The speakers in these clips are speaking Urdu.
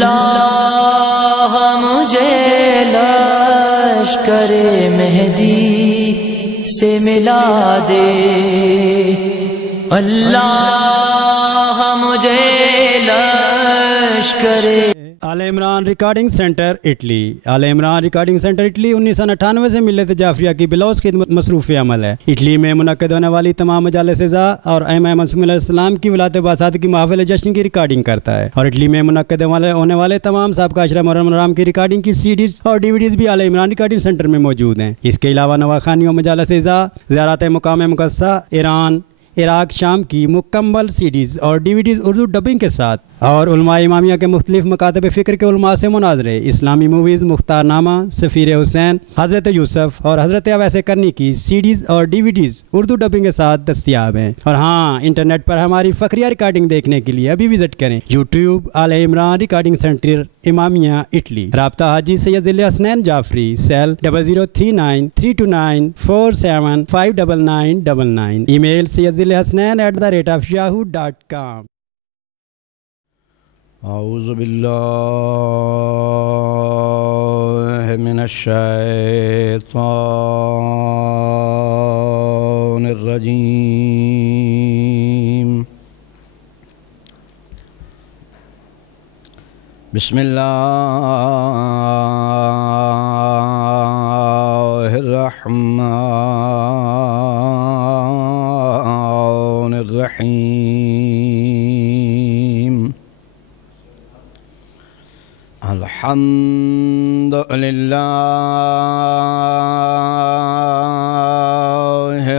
اللہ مجھے لشکر مہدی سے ملا دے، اللہ مجھے لشکر آل عمران ریکارڈنگ سینٹر اٹلی۔ آل عمران ریکارڈنگ سینٹر اٹلی 1998 سے ملت جعفریہ کی بلوز خدمت مصروف عمل ہے۔ اٹلی میں منعقد ہونے والی تمام مجالس ازاں اور ائمہ معصومین علیہ السلام کی ولادت باسات کی محافل جشن کی ریکارڈنگ کرتا ہے، اور اٹلی میں منعقد ہونے والے تمام سابقہ اشرا محرم الحرام کی ریکارڈنگ کی سی ڈیز اور ڈی وی ڈیز بھی آل عمران ریکارڈنگ سینٹر میں موجود ہیں۔ اس کے علاوہ نواخانی و مجالس ازاں، زیارات مقام مقدسہ ایران، عراق، شام کی مکمل سی ڈیز اور ڈی وی ڈیز اردو ڈبنگ کے ساتھ، اور علماء امامیہ کے مختلف مکاتب فکر کے علماء سے مناظرے، اسلامی موویز، مختار نامہ، سفیر حسین، حضرت یوسف اور حضرت اویس کرنی کی سی ڈیز اور ڈی وی ڈیز اردو ڈبنگ کے ساتھ دستیاب ہیں۔ اور ہاں، انٹرنیٹ پر ہماری فخریہ ریکارڈنگ دیکھنے کے لیے ابھی وزٹ کریں یوٹیوب آل عمران ریکارڈنگ سینٹر امامیہ اٹلی۔ رابطہ حاجی سید ذل حسنین جعفری، سیل 00393294759999، ای میل syedzilhasnain@yahoo.com۔ اعوذ باللہ من الشیطان الرجیم، بسم اللہ الرحمن الرحیم، الحمد للہ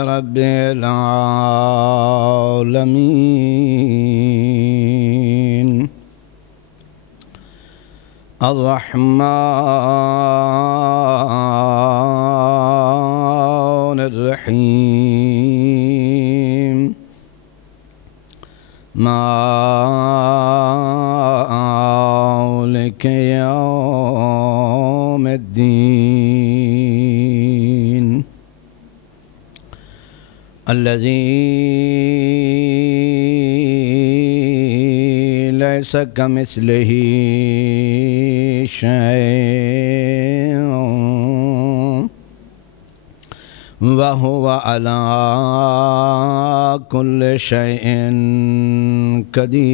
رب العالمین، الرحمن الرحیم، مالک یوم الدین، الذی لیس کمثلہ شیء وہو علی کل شیء قدیر،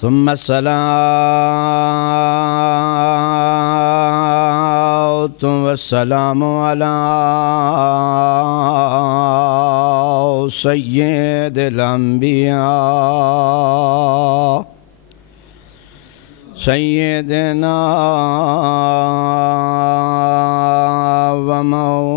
ثم الصلاة والسلام علی سید الانبیاء سیدنا و مولانا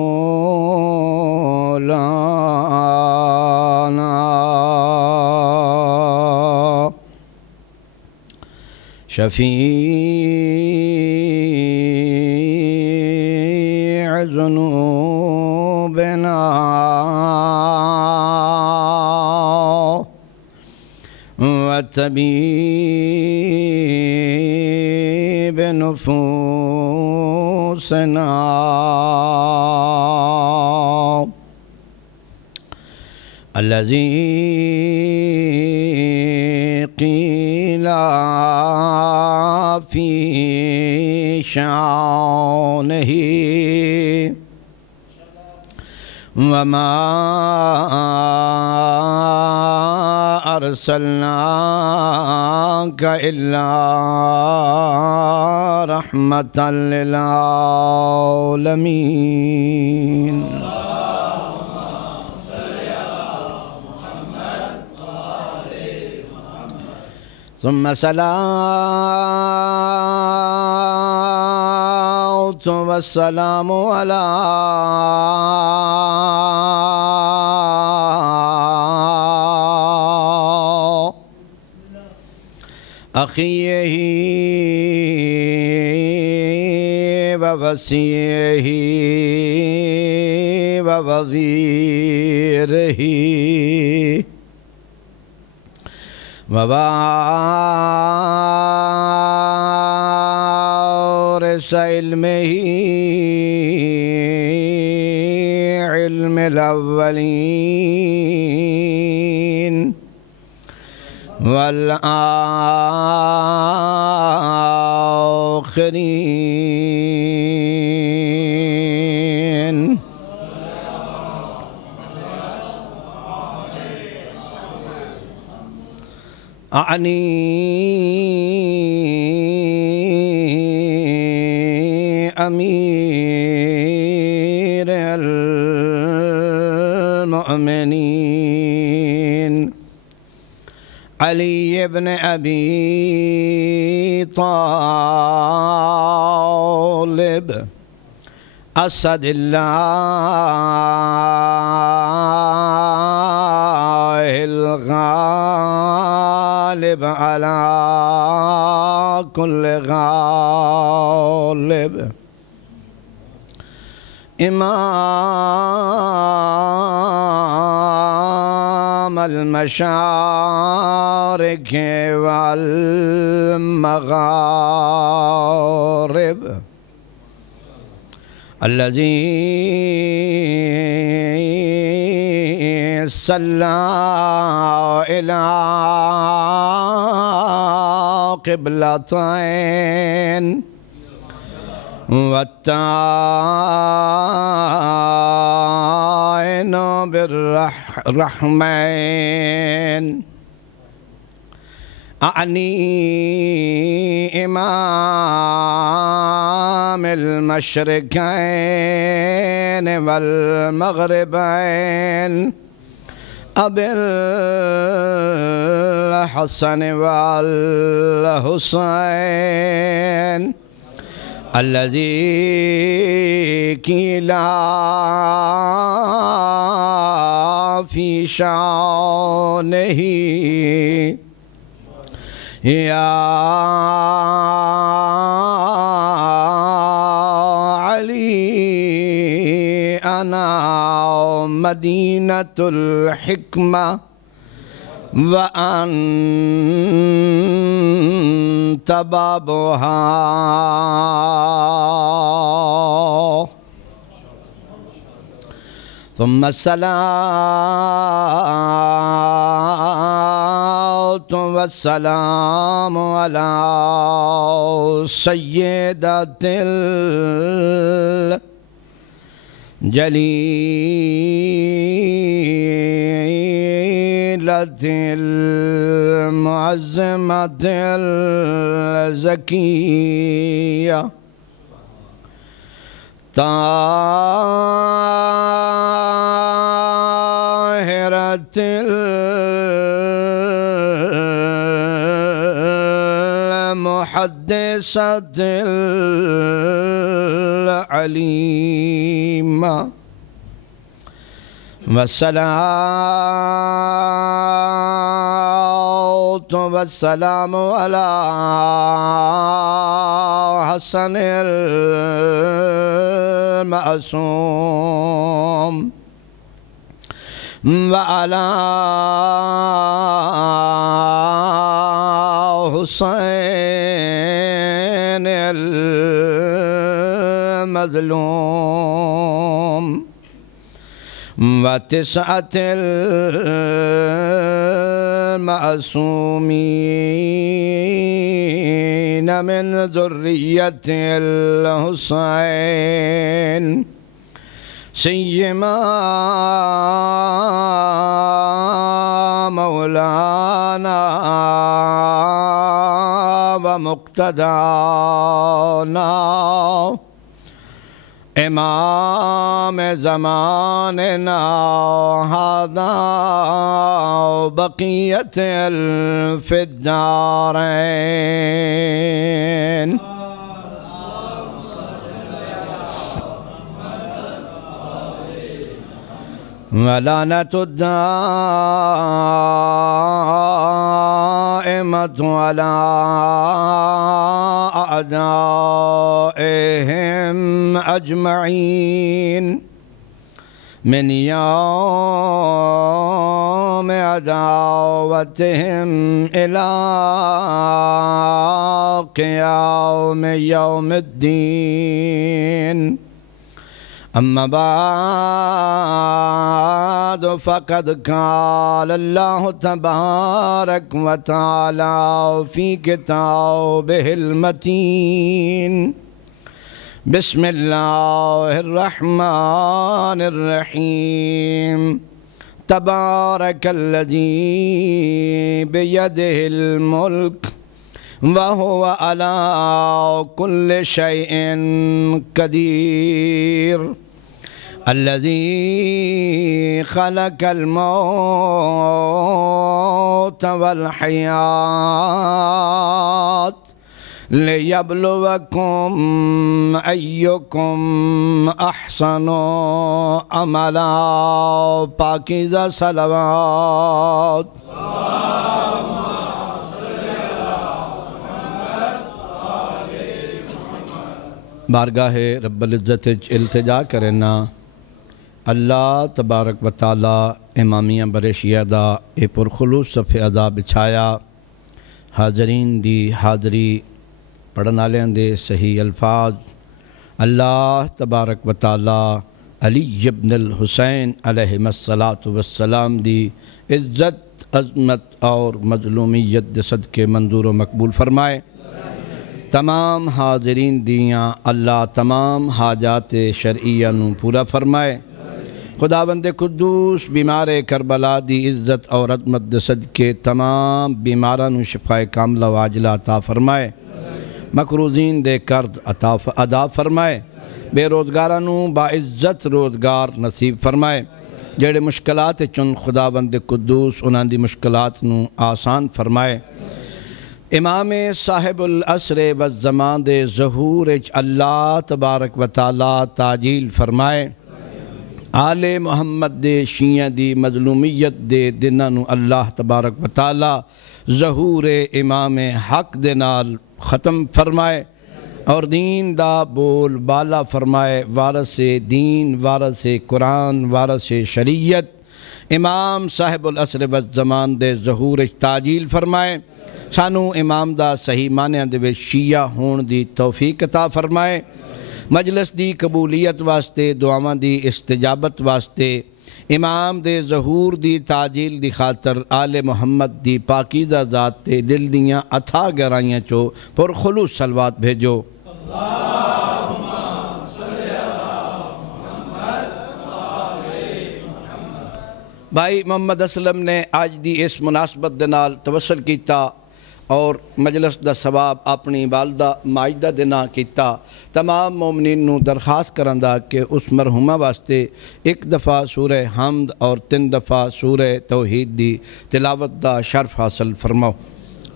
شفیع ذنوبنا و طبیب نفوسنا، الذی قیل فی شانہ وما ارسلناک الا رحمۃ للعالمین۔ ثم الصلاة والسلام علی اخیہ و وصیہ و وزیرہ ووارث علمہ علم الاولین والآخرين. أعني أمير المؤمنين علي بن أبي طالب أسد الله الغالب على كل غالب، إمام المشارق والمغارب، الذي صلى إلى قبلتين والتائن بالرحمين. أعني إمام المشرقين والمغربين أبي الحسن والحسين، الذي كلا في شانه يا علي أنا مدينة الحكمة وأنت بابها. ثم الصلاة والسلام على سيدة الجليلة المعزمة الزكية طاهرة المحدثة العليمة، والصلاة والسلام على حسن المعصوم وعلى حسين المظلوم وتسعة المعصومين من ذرية الحسين، سيما مولانا ومقتدانا امام زماننا هذا بقية في الدارين. ولعنة الدائمة على أعدائهم أجمعين من يوم عداوتهم إلى قيام يوم الدين. أما بعد بعد فقد قال الله تبارك وتعالى في كتابه المتين بسم الله الرحمن الرحيم تبارك الذي بيده الملك وهو على كل شيء قدير الذي خلق الموت والحياة ليبلوكم أيكم أحسن عملا پاکیزہ صلوات بارگاہ رب العزت التجا کرنا اللہ تبارک و تعالی امامیہ بریشیہ دا اے پرخلوص صفحے ادا بچھایا حاضرین دی حاضری پڑھن والوں دے صحیح الفاظ اللہ تبارک و تعالی علی ابن الحسین علیہ الصلاۃ والسلام دی عزت عظمت اور مظلومیت دے صدقے منظور و مقبول فرمائے تمام حاضرین دیاں اللہ تمام حاجات شرعیہ نو پورا فرمائے خداوند قدوس بیمار کربلا دی عزت اور عظمت دے صدقے تمام بیماراں نو شفائے کاملہ واجلہ عطا فرمائے مقروضین دے قرض ادا فرمائے بے روزگاراں نو باعزت روزگار نصیب فرمائے جڑے مشکلات چن خداوند قدوس انہاں دی مشکلات نو آسان فرمائے امام صاحب العصر والزمان دے ظہور اللہ تبارک و تعالی تاجیل فرمائے آل محمد دے شیعہ دی مظلومیت دے دنہ نو اللہ تبارک و تعالی ظہور امام حق دے نال ختم فرمائے اور دین دا بول بالا فرمائے وارث دین وارث قرآن وارث شریعت امام صاحب العصر والزمان دے ظہور تاجیل فرمائے سانو امام دا صحیح معنی دے وچ شیعہ ہون دی توفیق عطا فرمائے مجلس دی قبولیت واسطے دعاواں دی استجابت واسطے امام دے ظہور دی تاجیل دی خاطر آل محمد دی پاکیزہ ذات تے دل دیاں اتھا گہرائیاں چو پر خلوص صلوات بھیجو بھائی محمد اسلم نے آج دی اس مناسبت دے نال توسل کیتا اور مجلس دا ثواب اپنی والدہ ماجدہ دے نال کیتا تمام مومنین نو درخواست کرندا کہ اس مرحومہ واسطے ایک دفعہ سورہ حمد اور 3 دفعہ سورہ توحید دی تلاوت دا شرف حاصل فرماؤ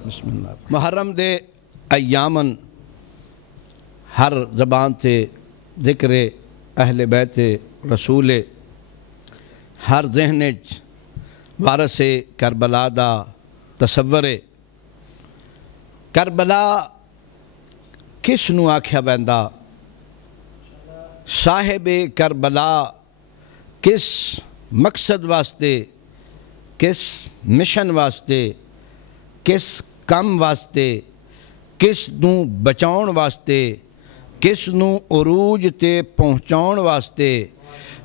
بسم اللہ محرم دے ایامن ہر زبان تے ذکر اہل بیت رسول ہر ذہنچ وارث کربلا دا تصور کربلا کس نو آکھیا ویندا صاحب کربلا کس مقصد واسطے کس مشن واسطے کس کم واسطے کس نو بچاؤن واسطے کس نو عروج تے پہنچاؤن واسطے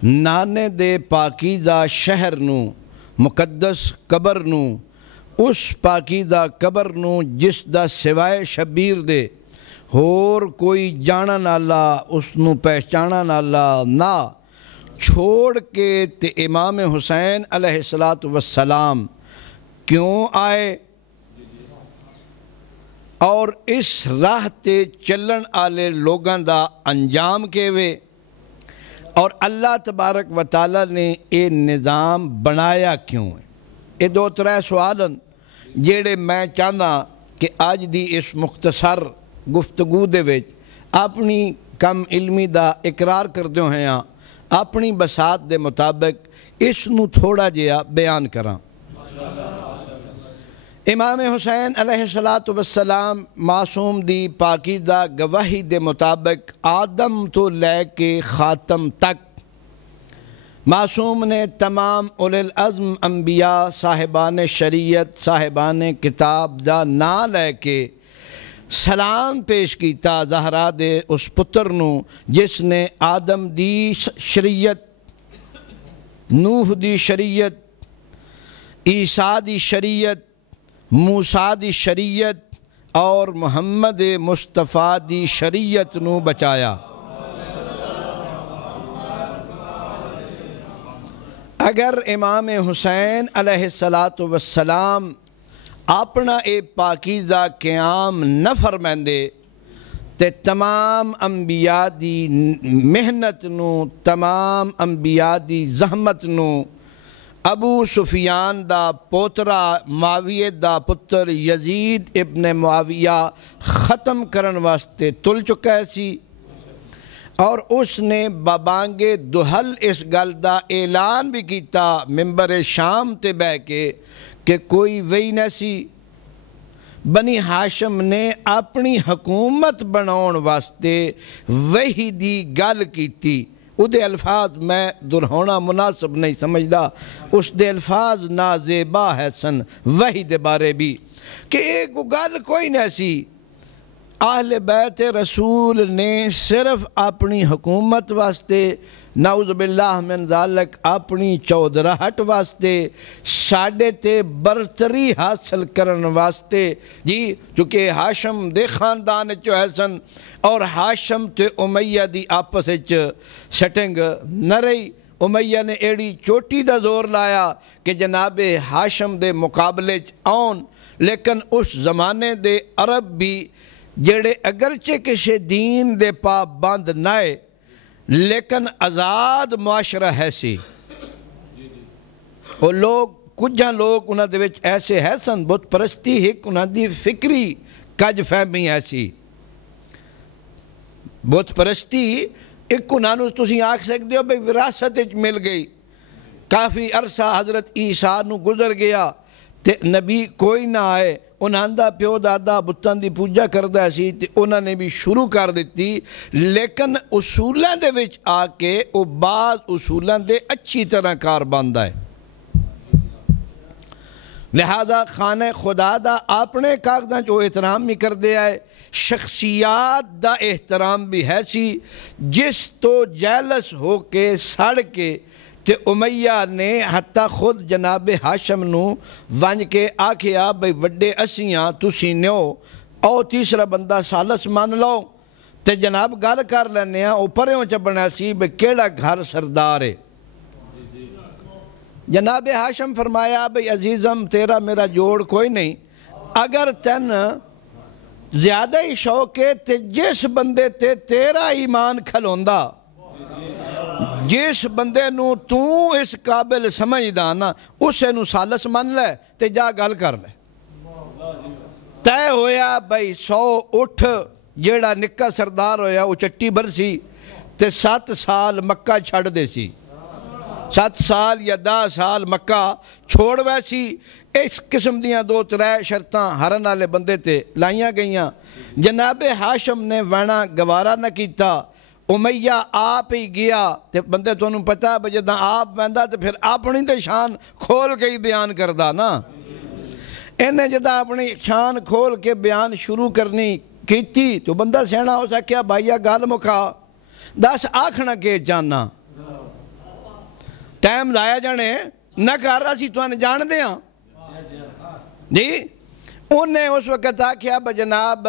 نانے دے پاکیزہ شہر نو مقدس قبر نو اس پاکیزہ قبر نو جس دا سوائے شبیر دے ہور کوئی جانا نالا اس نو پہچانا نالا نہ چھوڑ کے تے امام حسین علیہ السلام کیوں آئے اور اس راہ تے چلن آلے لوگاں دا انجام کے وے اور اللہ تبارک و تعالی نے اے نظام بنایا کیوں ہے یہ 2-3 سوالن جیڑے میں چاہنا کہ آج دی اس مختصر گفتگو دے وچ اپنی کم علمی دا اقرار کر دیو ہیں اپنی بساط دے مطابق اس نو تھوڑا جیا بیان کراں امام حسین علیہ السلام معصوم دی پاکیزہ گواہی دے مطابق آدم تو لے کے خاتم تک معصوم نے تمام اولی العزم انبیاء صاحبان شریعت صاحبان کتاب دا نا لے کے سلام پیش کیتا زہرا دے اس پتر نو جس نے آدم دی شریعت نوح دی شریعت، عیسیٰ دی شریعت، موسیٰ دی شریعت اور محمد مصطفیٰ دی شریعت نو بچایا۔ اگر امام حسین علیہ السلام اپنا اے پاکیزہ قیام نہ فرمیندے تے تمام انبیاء دی محنت نو، تمام انبیاء دی زحمت نو ابو سفیان دا پوترا معاویہ دا پتر یزید ابن معاویہ ختم کرن واسطے تل چکا ہے سی، اور اس نے بابانگے دہل اس گل دا اعلان بھی کیتا ممبر شام تے بہ کے کہ کوئی وہی نہ سی۔ بنی ہاشم نے اپنی حکومت بناؤن واسطے وہی دی گل کیتی، او دے الفاظ میں دہرانا مناسب نہیں سمجھدا، اس دے الفاظ نازیبا ہے سن وہی دے بارے بھی کہ ایک گل کوئی نہ سی۔ اہل بیت رسول نے صرف اپنی حکومت واسطے، نعوذ باللہ من ذالک اپنی چودراہٹ واسطے، ساڑے تے برتری حاصل کرن واسطے جی، چونکہ ہاشم دے خاندان چو حسن اور ہاشم تے امیہ دی آپس سٹنگ نہ رہی۔ امیہ نے ایڑی چوٹی دا زور لایا کہ جناب ہاشم دے مقابلے آن، لیکن اس زمانے دے عرب بھی جڑے اگرچہ کسی دین دے پابند نائے لیکن آزاد معاشرہ ہے سی، اور لوگ کچھاں لوگ انہاں دے وچ ایسے ہے سن بت پرستی ایک انہاں دی فکری کج فہمی ایسی، بت پرستی ایک انہاں نو تسی آکھ سکتے ہو بھئی وراثت وچ مل گئی۔ کافی عرصہ حضرت عیسیٰ نو گزر گیا تے نبی کوئی نہ آئے، انہاں دا پیو دادا بتان دی پوجا کردہ سی تے انہاں نے بھی شروع کر دیتی، لیکن اصولاں دے وچ آ کے او بعض اصولاں دے اچھی طرح کار باندھا ہے۔ لہذا خانہ خدا دا اپنے کاغذاں جو احترام بھی کر دے آئے، شخصیات دا احترام بھی ہے سی، جس تو جیلس ہو کے سڑ کے تے امیہ نے حتیٰ خود جناب ہاشم نو ونج کے آکھیا بھئی وڈے اسیاں تسی نیو او تیسرا بندہ سالس مان لو تے جناب گل کر لینے او پریوں چبنا سی بھئی کیڑا گھر سردار ہے۔ جناب ہاشم فرمایا بھئی عزیزم تیرا میرا جوڑ کوئی نہیں، اگر تن زیادہ ہی شوق ہے تے جس بندے تے تیرا ایمان کھلوندہ، جس بندے نو تو اس قابل سمجھدانا اسے نو سالس من لے تے جا گل کر لے۔ تے ہویا بھئی 100 اٹھ جیڑا نکا سردار ہویا وہ چٹی بھر سی تے 7 سال مکہ چھڑ دے سی، 7 سال یا 10 سال مکہ چھوڑ ویسی۔ اس قسم دیاں 2-3 شرطاں ہرن والے بندے تے لائیاں گئیاں، جناب ہاشم نے وینا گوارا نہ کیتا، امیہ آپ ہی گیا تے بندے تو انہوں پتا ہے جدہ آپ بندہ تے پھر اپنی تے شان کھول کے ہی بیان کردہ نا، انہیں جدہ اپنی شان کھول کے بیان شروع کرنی کیتی تو بندہ سینا ہو سکیا بھائیہ گال مکھا دس آکھنا کے جاننا ٹائم ضائع جانے نہ کر رہا سی تو انہیں جان دیا جی۔ انہیں اس وقت آکھیا بجناب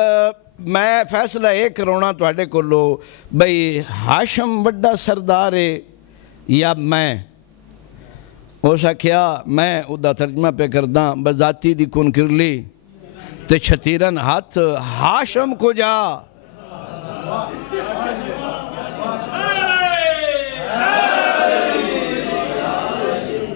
میں فیصلہ ایک کرونا تو اڈے کو لو بھئی ہاشم وڈا سردار ہے یا میں، اس آکھیا میں ادھا ترجمہ پہ کرداں بذاتی دی کن کرلی تے چھتیرن ہاتھ ہاشم کو جا،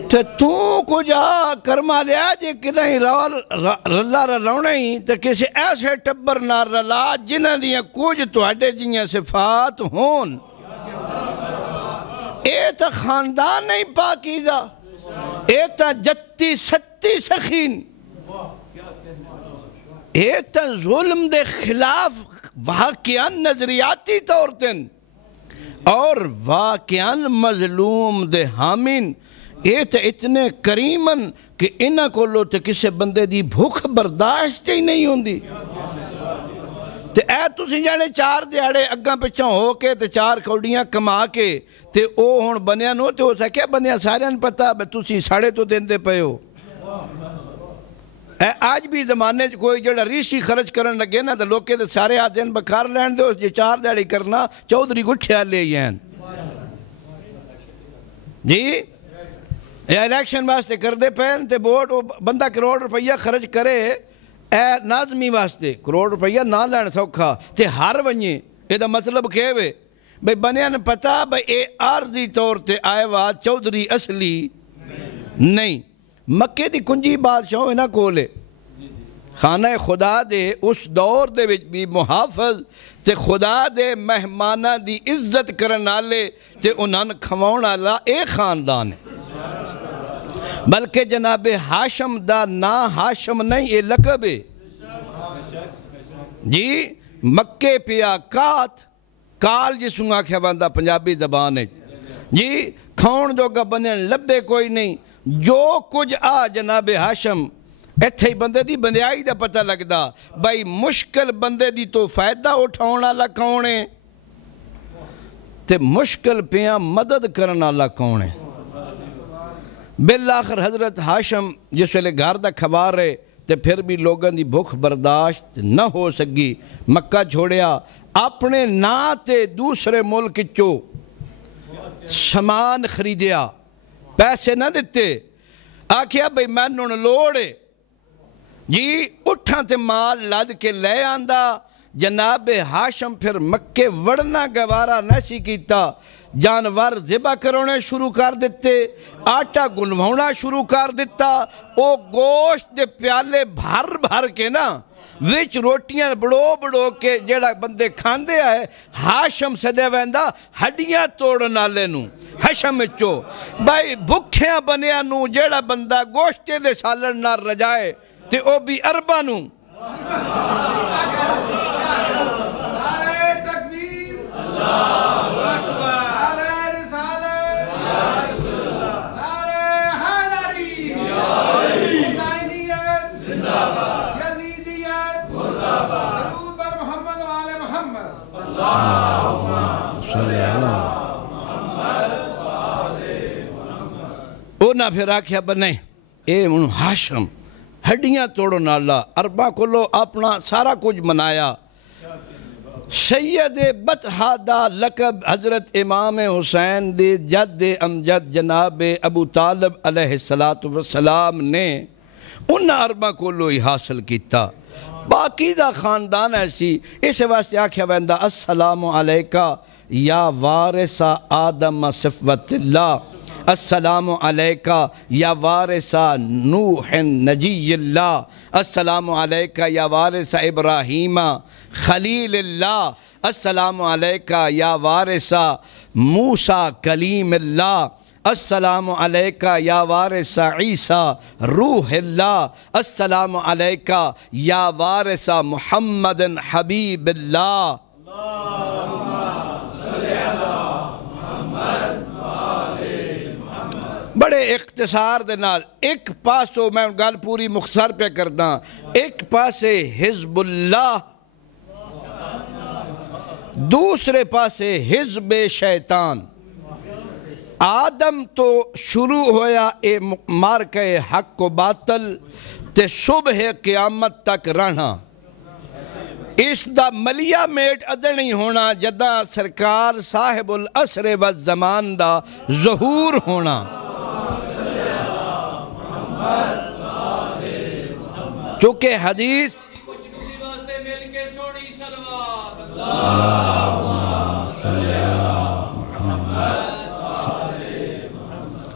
تے تو کو جا کرما لیا جے کدھا ہی رلا رلاؤنے ہی تے کسی ایسے ٹبر نہ رلا جنہ دیا کچھ تو اڈے جنیا صفات ہون، اے تا خاندان نہیں پاکیزہ، اے تا جتی ستی سخین، اے تا ظلم دے خلاف واقعاً نظریاتی طورتن اور واقعاً مظلوم دے حامین، یہ تو اتنے کریمن کہ انہاں کو لو تے کسے بندے دی بھوک برداشت ہی نہیں ہوندی۔ تے اے تسی جانے 4 دیہڑے اگاں پچھوں ہو کے تے 4 کوڑیاں کما کے تے او ہن بنیا نو تے ہو سکیا بنیا سارے ان پتہ بے تسی ساڑے تو دیندے پئے ہو اے آج بھی زمانے کوئی جڑا ریسی خرچ کرن لگے نا تے لوکے تے سارے آ دن بکار لین دے جے 4 دیہڑی کرنا چودھری گٹھیا لے جائیں جی اے الیکشن واسطے کر دے پہن تے ووٹ بندہ کروڑ روپیہ خرچ کرے اے نازمی واسطے کروڑ روپیہ نہ لین سوکھا تے ہر ونجے اے دا مطلب کہوے بھئی بنیا نے پتا بھئی اے عارضی طور تے آئے وا چودھری اصلی نہیں مکے دی کنجی بادشاہوں انہاں کولے خانہ خدا دے اس دور دے وچ بھی محافظ تے خدا دے مہمانہ دی عزت کرن آلے تے انہاں کھواؤن آلا ایک خاندان ہے بلکہ جناب ہاشم دا نا ہاشم نہیں اے لقب ہے جی مکے پیا کال جسوں آکھیا بندہ پنجابی زبان ہے جی کھاؤن جو گا بندے لبے کوئی نہیں جو کچھ آ جناب ہاشم ایتھے ہی بندے دی بندیائی دا پتہ لگدا بھائی مشکل بندے دی تو فائدہ اٹھاؤن آلا کون ہے تے مشکل پیا مدد کرن آلا کون ہے بالآخر حضرت ہاشم جس ویلے گھر دا کھوا رہے تے پھر بھی لوگاں دی بھوک برداشت نہ ہو سکی مکہ چھوڑیا اپنے نا تے دوسرے ملک چو سامان خریدیا پیسے نہ دیتے آکھیا بھئی میں نون لوڑے جی اٹھاں تے مال لد کے لے آندہ جناب ہاشم پھر مکے وڑنا گوارا نیسی کیتا جانور ذبح کرونے شروع کر دیتے آٹا گلوانا شروع کر دیتا او گوشت دے پیالے بھر کے نا وچ روٹیاں بڑو کے جیڑا بندے کھاندے آئے ہاشم صدے ویندہ ہڈیاں توڑن آلے نو ہاشم چو بھائی بھکھیاں بنیا نو جیڑا بندہ گوشتے دے سالن نہ رجائے تے او بھی اربا نو نہ پھر آکھیا بنے اے منو ہاشم ہڈیاں توڑو نالا اربا کلو اپنا سارا کچھ منایا سید بطحہ دا لقب حضرت امام حسین دے جد امجد جناب ابو طالب علیہ السلام نے ان اربا کلو ہی حاصل کیتا باقی دا خاندان ایسی اس واسطے آکھیا ویندہ السلام علیکہ یا وارث آدم صفوت اللہ السلام علیکہ یا وارث نوح نجی اللہ السلام علیکہ یا وارث ابراہیم خلیل اللہ السلام علیکہ یا وارث موسیٰ کلیم اللہ السلام علیکہ یا وارث عیسیٰ روح اللہ السلام علیکہ یا وارث محمد حبیب اللہ بڑے اختصار دے نال ایک پاسو میں گل پوری مختصر پہ کردا ایک پاسے حزب اللہ دوسرے پاسے حزب شیطان آدم تو شروع ہویا اے مارکہ حق و باطل تے صبح قیامت تک رہنا اس دا ملیہ میٹ ادھر نہیں ہونا جدہ سرکار صاحب العصر والزمان دا ظہور ہونا چونکہ حدیث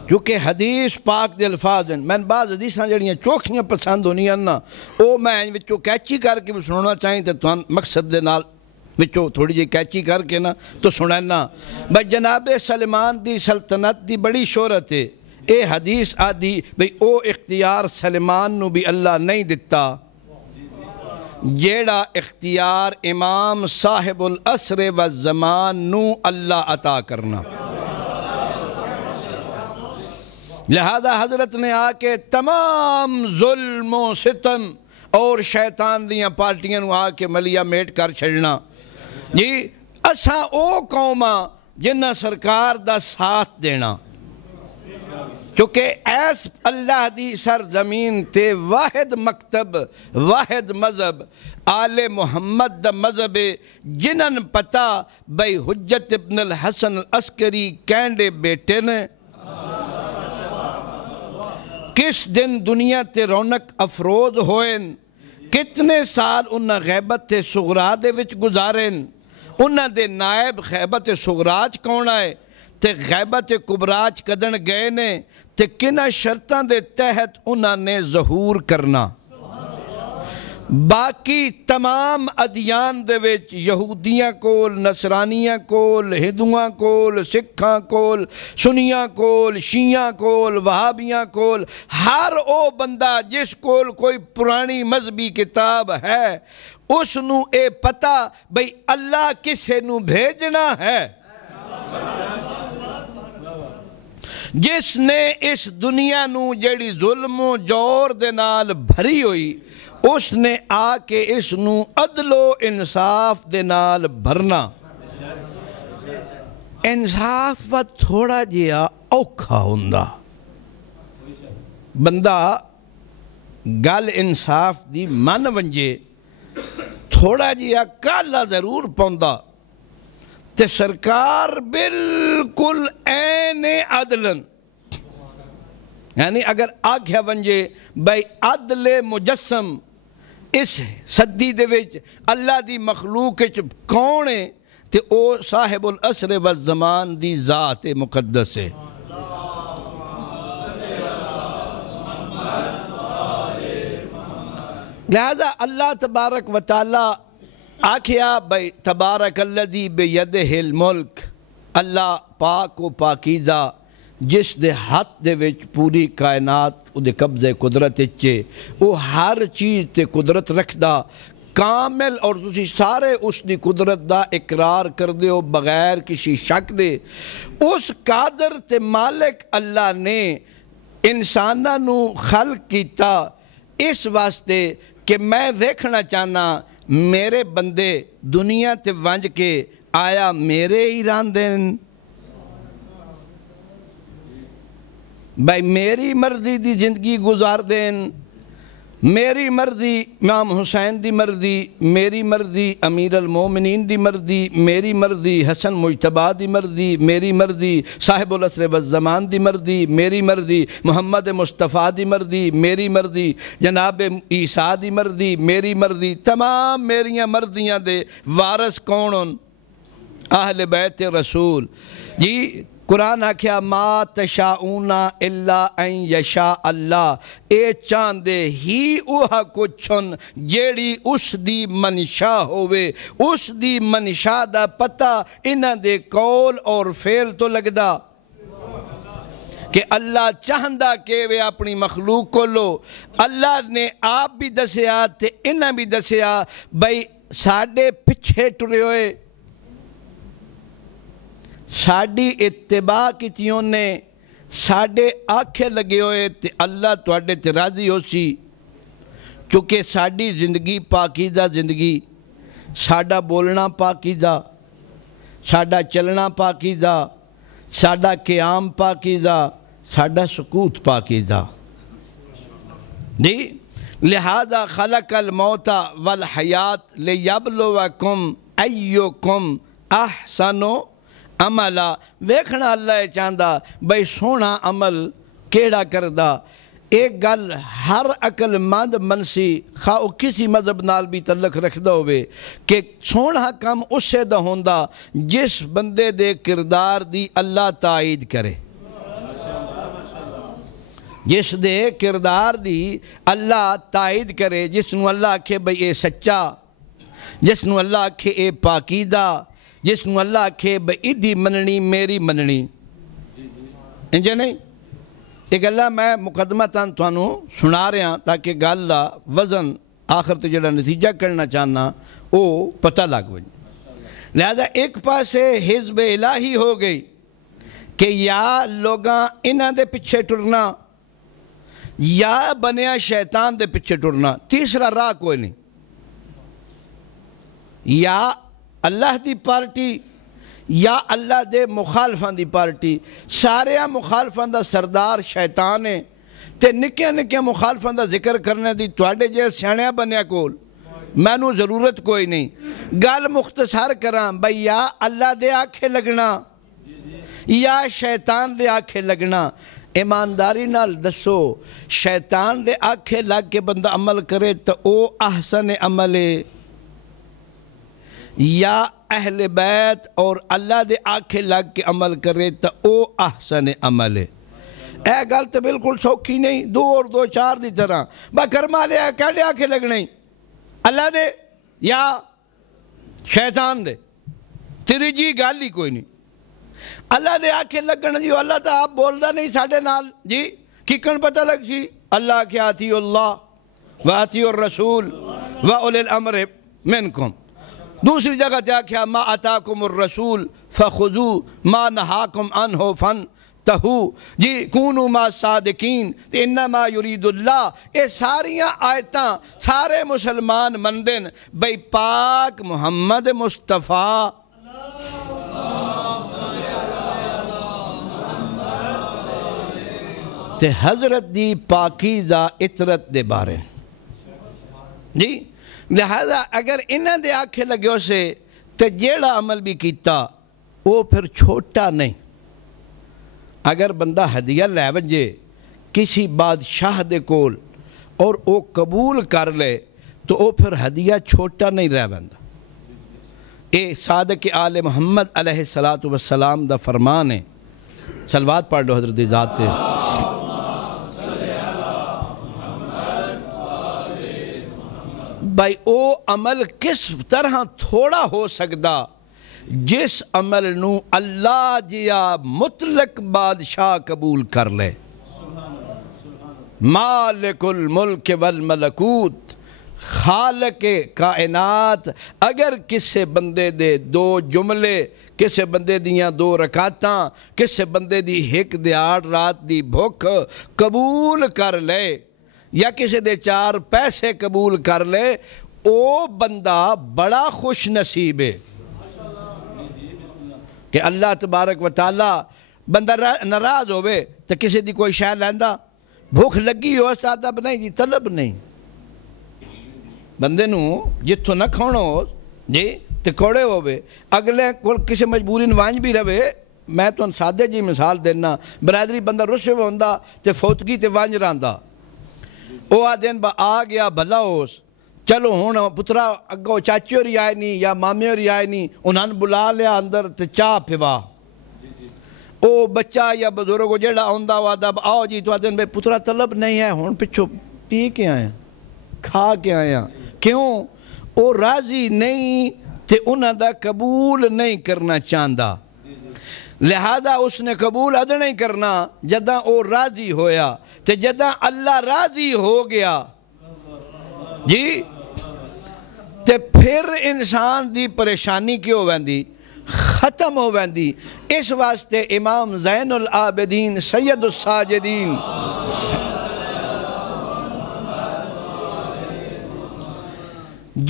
چونکہ حدیث پاک دے الفاظ ہیں میں بعض حدیثاں جڑیاں چوکھیاں پسند ہونی ہیں نا او میں وچوں کیچی کر کے بھی سنونا چاہیں تے تو مقصد دے نال وچوں تھوڑی جی کیچی کر کے نا تو سننا بھئی جناب سلمان دی سلطنت دی بڑی شہرت ہے اے حدیث آدھی بھئی او اختیار سلمان نو بھی اللہ نہیں دیتا جیڑا اختیار امام صاحب العصر والزمان نو اللہ عطا کرنا لہذا حضرت نے آکے تمام ظلم و ستم اور شیطان دیاں پارٹیاں نو آ کے ملیا میٹ کر چھڑنا جی اساں او قوماں جنہ سرکار دا ساتھ دینا کیونکہ ایس اللہ دی سرزمین تے واحد مکتب واحد مذہب آل محمد دا مذہب جنن پتا بھئی حجت ابن الحسن العسکری کینڈے بیٹے نے کس دن دنیا تے رونق افروز ہوئن کتنے سال انہاں غیبت صغرا دے وچ گزارن انہاں دے نائب غیبت صغراج کون آئے تے غیبت کبراج کدن گئے نے تے کنہ شرطاں دے تحت انہاں نے ظہور کرنا باقی تمام ادیان دے وچ یہودیاں کول نصرانیاں کول ہندوواں کول سکھاں کول سنیاں کول شیعاں کول وہابیاں کول ہر او بندہ جس کول کوئی پرانی مذہبی کتاب ہے اس نو اے پتا بھئی اللہ کسے نو بھیجنا ہے جس نے اس دنیا نو جیڑی ظلم و جور دے نال بھری ہوئی اس نے آ کے اس نو عدل و انصاف دے نال بھرنا انصاف و تھوڑا جیا اوکھا ہوندا بندہ گل انصاف دی من ونجے تھوڑا جیا کالا ضرور پوندا تے سرکار بالکل این عدلن یعنی اگر آگیا ونجے بھائی عدل مجسم اس صدی دے وچ اللہ دی مخلوق کون ہے تے او صاحب العصر والزمان دی ذات مقدس ہے لہذا اللہ تبارک و تعالی آکھیا بھئی تبارک الذی بیدہ الملک اللہ پاک و پاکیزہ جس دے ہاتھ دے وچ پوری کائنات او دے قبضے قدرت اچھے وہ ہر چیز تے قدرت رکھ دا کامل اور تسی سارے اس دی قدرت دا اقرار کر دے ہو بغیر کسی شک دے اس قادر تے مالک اللہ نے انسانہ نو خلق کیتا اس واسطے کہ میں ویکھنا چاہنا میرے بندے دنیا تے ونج کے آیا میرے ہی راندن بھائی میری مرضی دی زندگی گزار دین میری مرضی امام حسین دی مرضی میری مرضی امیر المومنین دی مرضی میری مرضی حسن مجتبیٰ دی مرضی میری مرضی صاحب العصر والزمان دی مرضی میری مرضی محمد مصطفیٰ دی مرضی میری مرضی جناب عیسیٰ دی مرضی میری مرضی تمام میریاں مرضیاں دے وارث کون اہل بیت رسول جی قرآن آکھیا ما تشاؤنا الا ان یشاء اللہ اے چاندے ہی اوہا کچھن جیڑی اس دی منشا ہوئے اس دی منشا دا پتہ انہ دے قول اور فعل تو لگدا کہ اللہ چاہندہ کہ وہ اپنی مخلوق کو لو اللہ نے آپ بھی دسیا تے انہ بھی دسیا بھئی ساڑھے پچھے ٹرے ہوئے ساڑھی اتباع کیتیوں نے ساڑھے آنکھیں لگے ہوئے تے اللہ توڑے تے راضی ہو سی چونکہ ساڑھی زندگی پاکیزہ زندگی ساڑھا بولنا پاکیزہ ساڑھا چلنا پاکیزہ ساڑھا قیام پاکیزہ ساڑھا سکوت پاکیزہ جی لہذا خلق الموت والحیات لیبلوکم ایوکم احسنو عملہ ویکھنا اللہ چاہندہ بھئی سونا عمل کیڑا کردہ ایک گل ہر عقل مند منسی خواہ کسی مذہب نال بھی تعلق رکھدا ہوئے کہ سونا کم اس سے دا ہوندہ جس بندے دے کردار دی اللہ تائید کرے جس دے کردار دی اللہ تائید کرے جس نو اللہ آکھے بھئی اے سچا جس نو اللہ آکھے اے پاکیدہ جس نو اللہ آکھے بھئی دی مننی میری مننی انجھے نہیں ایک اللہ میں مقدمہ تان توانو سنا رہا تاکہ گل دا وزن آخر تے جڑا نتیجہ کرنا چاہنا او پتہ لگ وجہ لہذا ایک پاسے حزب الہی ہو گئی کہ یا لوگاں انہ دے پچھے ٹرنا یا بنیا شیطان دے پیچھے ٹرنا، تیسرا راہ کوئی نہیں، یا اللہ دی پارٹی یا اللہ دے مخالفان دی پارٹی۔ سارے مخالفان دا سردار شیطان ہے، تے نکیا نکیا مخالفان دا ذکر کرنے دی تواڈے جے سیاںیاں بنیا کول مینوں ضرورت کوئی نہیں۔ گل مختصر کراں بھئی یا اللہ دے آکھے لگنا یا شیطان دے آکھے لگنا۔ ایمانداری نال دسو، شیطان دے آکھے لگ کے بندہ عمل کرے تو او احسن عمل ہے، یا اہل بیت اور اللہ دے آکھے لگ کے عمل کرے تو او احسن عمل ہے۔ اے گل تو بالکل سوکھی نہیں، دو اور دو چار دی طرح با کرما لیا کہڑے آکھے لگنے اللہ دے یا شیطان دے، تیجی گل ہی کوئی نہیں۔ اللہ دے آکھے لگن جی اللہ تو آپ بولدا نہیں ساڈے نال جی کیکن پتہ لگ سی اللہ کے آتی اللہ و آتی الرسول و اولی الامر منکم۔ دوسری جگہ تے آکھیا ما آتاکم الرسول فخذو ما نہاکم عنہ فانتہو جی کونوا ما صادقین انما یرید اللہ۔ اے ساریاں آیتاں سارے مسلمان مندن بھئی پاک محمد مصطفیٰ تے حضرت دی پاکیزہ عطرت دے بارے جی، لہذا اگر انہاں دے آکھے لگے ہو سے تے جیڑا عمل بھی کیتا وہ پھر چھوٹا نہیں۔ اگر بندہ ہدیہ لے وجے کسی بادشاہ دے کول اور وہ قبول کر لے تو وہ پھر ہدیہ چھوٹا نہیں رہ بندہ۔ اے صادق آل محمد علیہ السلام دا فرمان ہے۔ صلوات پڑھ لو حضرت دی ذات تے۔ بھائی او عمل کس طرح تھوڑا ہو سکتا جس عمل نو اللہ جیا مطلق بادشاہ قبول کر لے۔ مالک الملک والملکوت، خالق کائنات اگر کسے بندے دے دو جملے، کسے بندے دیاں دو رکعتاں، کسے بندے دی ایک دیہاڑ رات دی بھوک قبول کر لے یا کسی دے چار پیسے قبول کر لے، او بندہ بڑا خوش نصیب ہے کہ اللہ تبارک و تعالی بندہ ناراض ہوئے تو کسی دی کوئی شے لیندا، بھوک لگی ہو ادب نہیں جی طلب نہیں، بندے نو جتھوں نہ کھانا ہو جی تے کوڑے ہوئے اگلے کول کسی مجبوری نوانج بھی رہے۔ میں تو سادے جی مثال دینا، برادری بندہ رسے ہوندا تے فوتگی تے وانج رہندا، او آدین با آ گیا بھلا ہوس، چلو ہوں پترا اگو چاچی ہوری آئے نہیں یا مامی ہوری آئے نہیں، انہاں بلا لیا اندر تے چاہ پھوا، او بچہ یا بزرگو جیڑا ہوندہ وعدہ آؤ جی تو آدین بے پترا طلب نہیں ہے، ہون پچھو پی کے آئیں کھا کے آئیں، کیوں او راضی نہیں تے انہاں دا قبول نہیں کرنا چاہندہ، لہذا اس نے قبول اد نہیں کرنا جدہ او راضی ہویا تے جدہ اللہ راضی ہو گیا جی تے پھر انسان دی پریشانی کیوں ویندی ختم ہو ویندی۔ اس واسطے امام زین العابدین سید الساجدین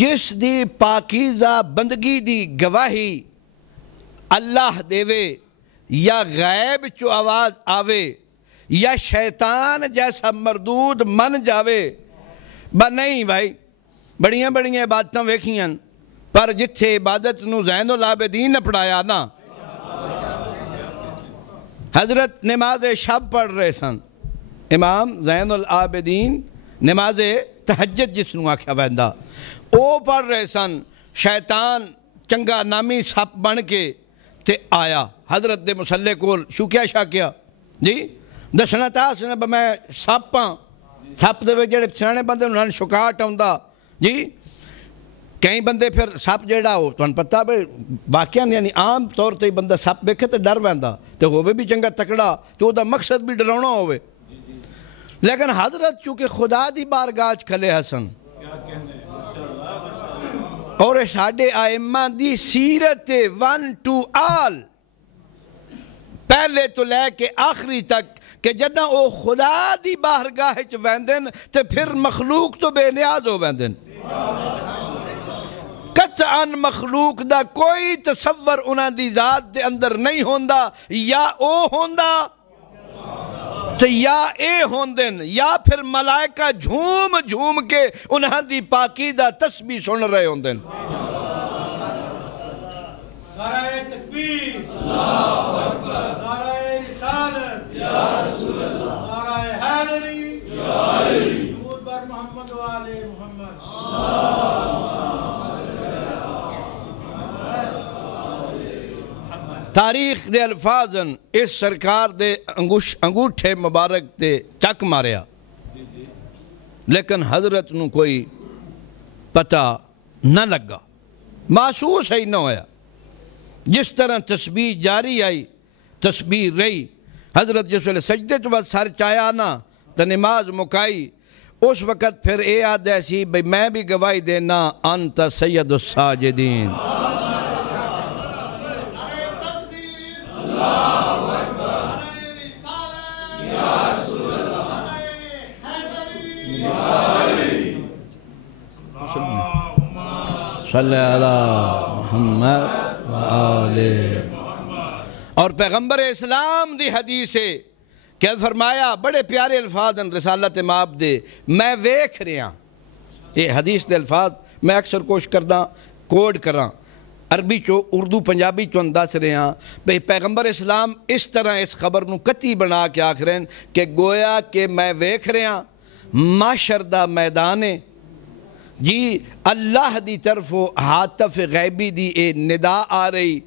جس دی پاکیزہ بندگی دی گواہی اللہ دیوے یا غیب چو آواز آوے یا شیطان جیسا مردود من جاوے با نہیں بھائی بڑیاں بڑیاں عبادتاں ویکھیاں پر جتھے عبادت نو زین العابدین نے پڑھایا نا، حضرت نماز شب پڑھ رہے سن، امام زین العابدین نماز تہجد جس نو آکھیا ویندا او پڑھ رہے سن، شیطان چنگا نامی سپ بن کے تے آیا حضرت دے مسلح کول شوکیا شاکیا جی دسنا تھا اس نے میں سپاں سپ دے جڑے سیانے بندے انہوں نے شکاٹ آؤندا جی، کئی بندے پھر سپ جیڑا ہو تو پتہ بھئی واقعہ یعنی عام طور تے بندہ سپ بیکھے تے ڈر ویندا تے ہوئے بھی چنگا تکڑا تو دا مقصد بھی ڈراؤنا ہوئے، لیکن حضرت چونکہ خدا دی بارگاہ کھلے حسن اور ساڑھے آئمہ دی سیرت ون ٹو آل پہلے تو لے کے آخری تک کہ جدہ او خدا دی بارگاہ چ ویندن تے پھر مخلوق تو بے نیاز ہو ویندن قطعاً مخلوق دا کوئی تصور انہاں دی ذات دے اندر نہیں ہوندا یا او ہوندا تو یا اے ہوندن یا پھر ملائکہ جھوم جھوم کے انہاں دی پاکیزہ تسبیح سن رہے ہوندن نعرہ تکبیر اللہ اکبر نعرہ رسالت یا رسول اللہ نعرہ حیدری یا علی درود بر محمد و آل محمد تاریخ دے الفاظن اس سرکار دے انگوٹھے مبارک دے چک ماریا لیکن حضرت نو کوئی پتہ نہ لگا محسوس ہی نہ ہویا جس طرح تسبیح جاری آئی تسبیح رہی حضرت جس ویلے سجدے تو بعد سر چایا نا تو نماز مکائی اس وقت پھر اے آدھ ایسی بھئی میں بھی گواہی دینا انت سید الساجدین صلی اللہ محمد وآلہ اور پیغمبر اسلام دی حدیث ہے کہ فرمایا بڑے پیارے الفاظ ان رسالت ماب دے میں ویکھ رہا یہ حدیث دے الفاظ میں اکثر کوشش کردہ کوڈ کراں عربی چو اردو پنجابی چو انداز رہے ہیں پیغمبر اسلام اس طرح اس خبر نو کتی بنا کے آکھرین کہ گویا کہ میں ویکھ رہے ہیں معاشر دا میدان جی اللہ دی طرف حاطف غیبی دی اے ندا آ رہی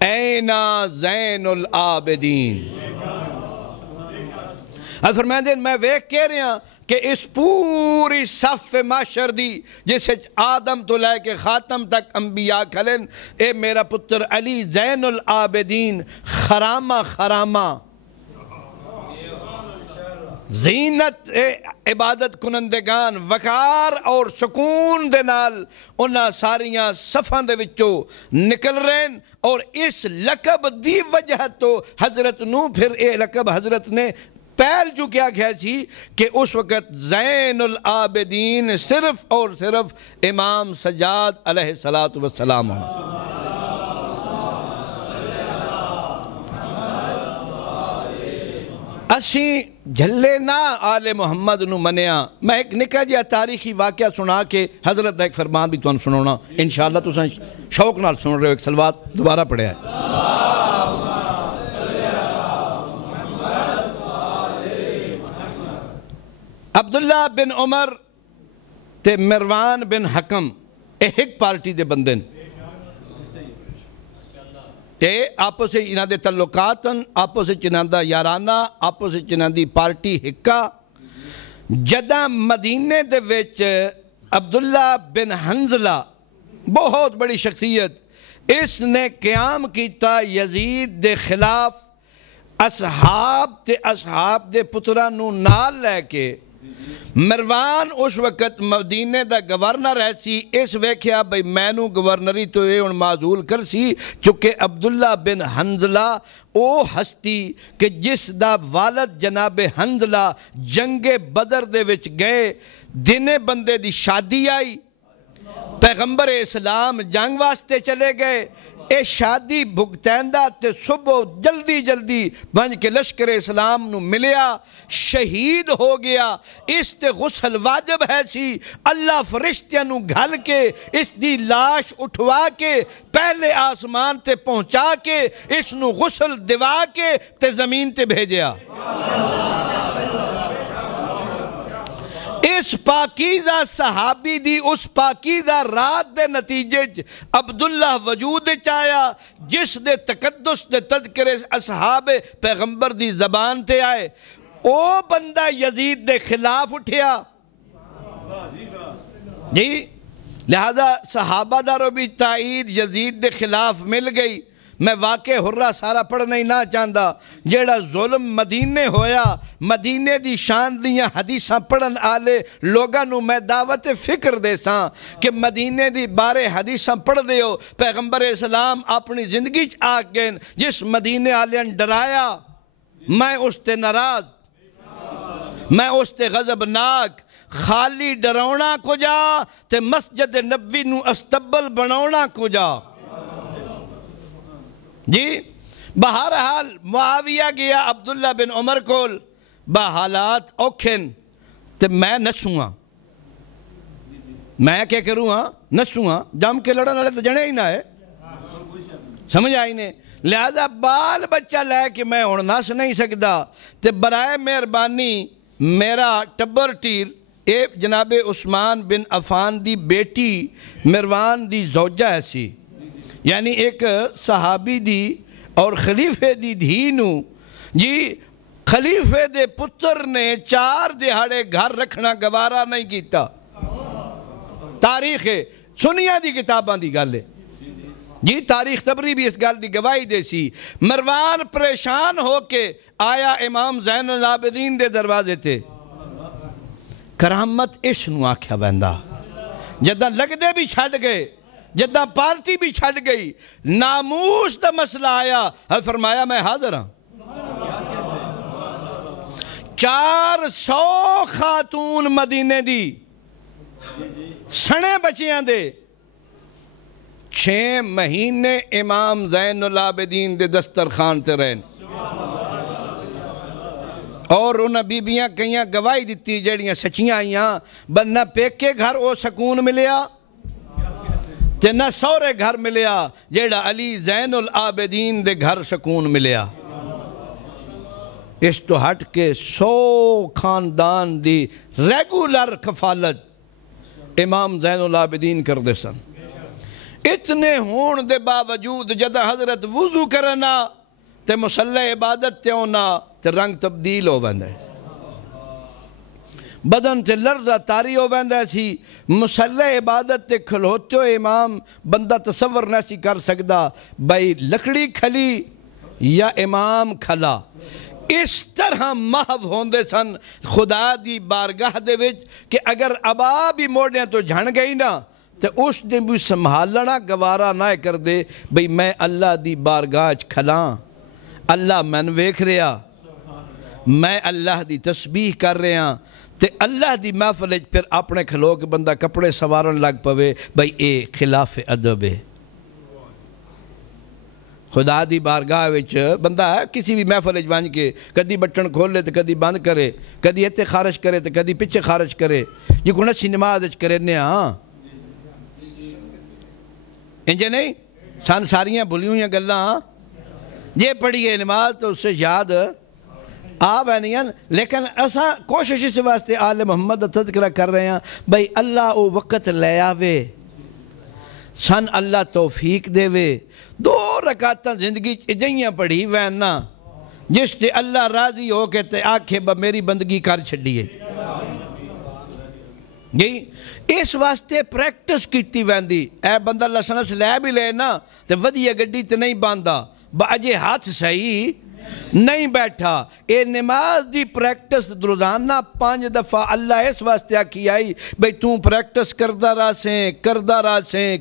اینا زین العابدین فرمائیں دین میں ویکھ کہہ رہے ہیں کہ اس پوری صف معاشر دی جسے آدم تو لے کے خاتم تک انبیاء کھلن اے میرا پتر علی زین العابدین خرامہ خرامہ زینت عبادت کنندگان وقار اور سکون دے نال انہاں ساریاں صفاں دے وچوں نکل رہے ہیں اور اس لقب دی وجہ تو حضرت نو پھر اے لقب حضرت نے پہل جو کیا گیا تھی کہ اس وقت زین العابدین صرف اور صرف امام سجاد علیہ السلام اسی جھلے نہ آل محمد نو منیا میں ایک نکا جیا تاریخی واقعہ سنا کے حضرت دا ایک فرمان بھی تو سنونا انشاءاللہ تو شوق نال سن رہے ہو ایک سلوات دوبارہ پڑھے ہے عبداللہ بن عمر تے مروان بن حکم ایک پارٹی دے بندن اے آپس انہاں دے تعلقاتن آپس انہاں دا یارانہ آپس انہاں دی پارٹی ہکا جدہ مدینے دے وچ عبداللہ بن حنزلہ بہت بڑی شخصیت اس نے قیام کیتا یزید دے خلاف اصحاب دے پترانو نال لے کے مروان اس وقت مدینے دا گورنر ہے سی اس ویکھیا بھئی مینو گورنری تو یہ ان معذول کر سی چونکہ عبداللہ بن حنزلہ او ہستی کہ جس دا والد جناب حنزلہ جنگ بدر دے وچ گئے دنے بندے دی شادی آئی پیغمبر اسلام جنگ واسطے چلے گئے اے شادی بھگتیندہ تے صبح جلدی بنج کے لشکر اسلام نو ملیا شہید ہو گیا اس تے غسل واجب ہے سی اللہ فرشتیاں نو گھل کے اس دی لاش اٹھوا کے پہلے آسمان تے پہنچا کے اس نو غسل دوا کے تے زمین تے بھیجیا اس پاکیزہ صحابی دی اس پاکیزہ رات دے نتیجے عبداللہ وجود چایا جس دے تقدس دے تذکر اصحاب پیغمبر دی زبان تے آئے او بندہ یزید دے خلاف اٹھیا جی لہذا صحابہ دارو بھی تائید یزید دے خلاف مل گئی میں واقع حرہ سارا پڑھنا ہی نہ چاہتا جیڑا ظلم مدینے ہویا مدینے دی شان دیاں حدیثاں پڑھن آلے لوگانو میں دعوت فکر دے ساں کہ مدینے دی بارے حدیثاں پڑھ دے ہو پیغمبر اسلام اپنی زندگی آگین جس مدینے آلیاں ڈرایا میں اس تے ناراض میں اس تے غضبناک خالی ڈراؤنا کو جا تے مسجد نبوی نو استبل بناؤنا کو جا جی بہرحال معاویہ گیا عبداللہ بن عمر کول بحالات اوکھن تے میں نسوں ہاں میں کیا کروں ہاں نسوں ہاں جم کے لڑن والے تو جنے ہی نہ ہے سمجھ آئی نے لہذا بال بچہ لے کے میں ہوں نس نہیں سکتا تے برائے مہربانی میرا ٹبر ٹیر اے جناب عثمان بن عفان دی بیٹی مروان دی زوجہ ایسی یعنی ایک صحابی دی اور خلیفے دی دھینو جی خلیفے دے پتر نے 4 دہاڑے گھر رکھنا گوارا نہیں کیتا تاریخ سنیا دی کتاباں دی گل ہے جی تاریخ تبری بھی اس گل دی گواہی دے سی مروان پریشان ہو کے آیا امام زین العابدین دے دروازے تھے کرامت اس نو آکھیا بندہ جدہ لگدے بھی چھڑ گئے جدہ پارٹی بھی چھڑ گئی ناموس دا مسئلہ آیا حضرت فرمایا میں حاضر ہوں 400 خاتون مدینے دی سنے بچیاں دے 6 مہینے امام زین العابدین دے دسترخوان تے رہن اور انہاں بیبیاں کئیاں گواہی دیتی جڑیاں سچیاں آئیاں بل نہ پیکے گھر او سکون ملیا تے نہ سورے گھر ملیا جیڑا علی زین العابدین دے گھر سکون ملیا اس تو ہٹ کے 100 خاندان دی ریگولر کفالت امام زین العابدین کر دے سن اتنے ہون دے باوجود جدہ حضرت وضو کرنا تے مسلح عبادت تے ہونا تے رنگ تبدیل ہو ویندہ ہے بدن تے لرزہ تاری ہو ویندہ ہے سی مسلح عبادت تے کھلوتے ہو امام بندہ تصور نہ سی کر سکتا بھائی لکڑی کھلی یا امام کھلا اس طرح محو ہوندے سن خدا دی بارگاہ دے وچ کہ اگر ابا بھی موڑیاں تو جھن گئی نا تے اس دن بھی سنبھالنا گوارا نہ کر دے بھئی میں اللہ دی بارگاہ کھلاں اللہ من ویکھ رہا میں اللہ دی تسبیح کر رہا تے اللہ دی محفل پھر اپنے کھلو کے بندہ کپڑے سوارن لگ پوے بھئی اے خلاف ادب ہے خدا دی بارگاہ وچ بندہ ہے کسی بھی محفل وانج کے کدی بٹن کھول لے تے کدی بند کرے کدی ایتے خارج کرے تے کدی پچھے خارج کرے یہ کوئی نسی نماز کرے نے ہاں انجھے نہیں سان ساریاں بھلیوں یا گلاں یہ پڑھیے نماز تو اس سے یاد آپ ہے نہیں لیکن ایسا کوشش اس واسطے آل محمد تذکرہ کر رہے ہیں بھئی اللہ او وقت لے آوے سن اللہ توفیق دے وے 2 رکعتاں زندگی اجائیاں پڑھی وینا جس تے اللہ راضی ہو کے تے آکھے با میری بندگی کر چھڑیے جی اس واسطے پریکٹس کیتی ویندی اے بندہ لسنس لے بھی لے نا تے ودیہ گڈی تے نہیں باندھا با اجے ہاتھ صحیح نہیں بیٹھا اے نماز دی پریکٹس روزانہ 5 دفعہ اللہ اس واسطے آکھی آئی بھئی توں پریکٹس کردہ رہا سیں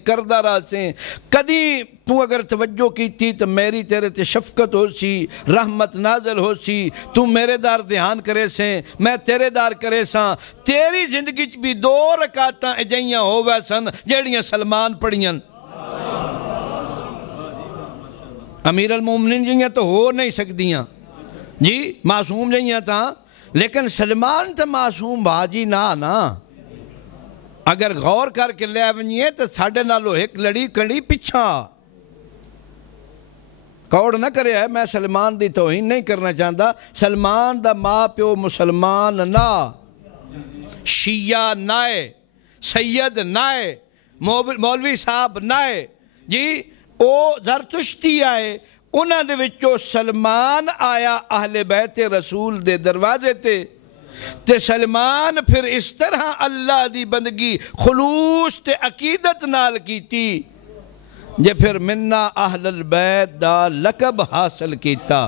کدی تو اگر توجہ کی تھی تو میری تیرے تے شفقت ہو سی رحمت نازل ہو سی تو میرے دار دھیان کرے سیں میں تیرے دار کرے ساں تیری زندگی بھی 2 رکعتاں اجائیاں ہو وے سن جیڑیاں سلمان پڑھیاں امیر المومنین جیاں تو ہو نہیں سکتیاں جی معصوم جیاں تھا لیکن سلمان تو معصوم باجی نا اگر غور کر کے لے ونجیے تو ساڑھے نالو ایک لڑی کڑی پچھا کوڑ نہ کرے ہے میں سلمان دی توہین نہیں کرنا چاہتا سلمان دا ماں پیو مسلمان نا شیعہ نائے سید نائے مولوی صاحب نائے جی او زرتشتی آئے انہاں دے وچوں سلمان آیا اہل بیت رسول دے دروازے تے سلمان پھر اس طرح اللہ دی بندگی خلوص تے عقیدت نال کیتی جے پھر منہ اہل البیت دا لقب حاصل کیتا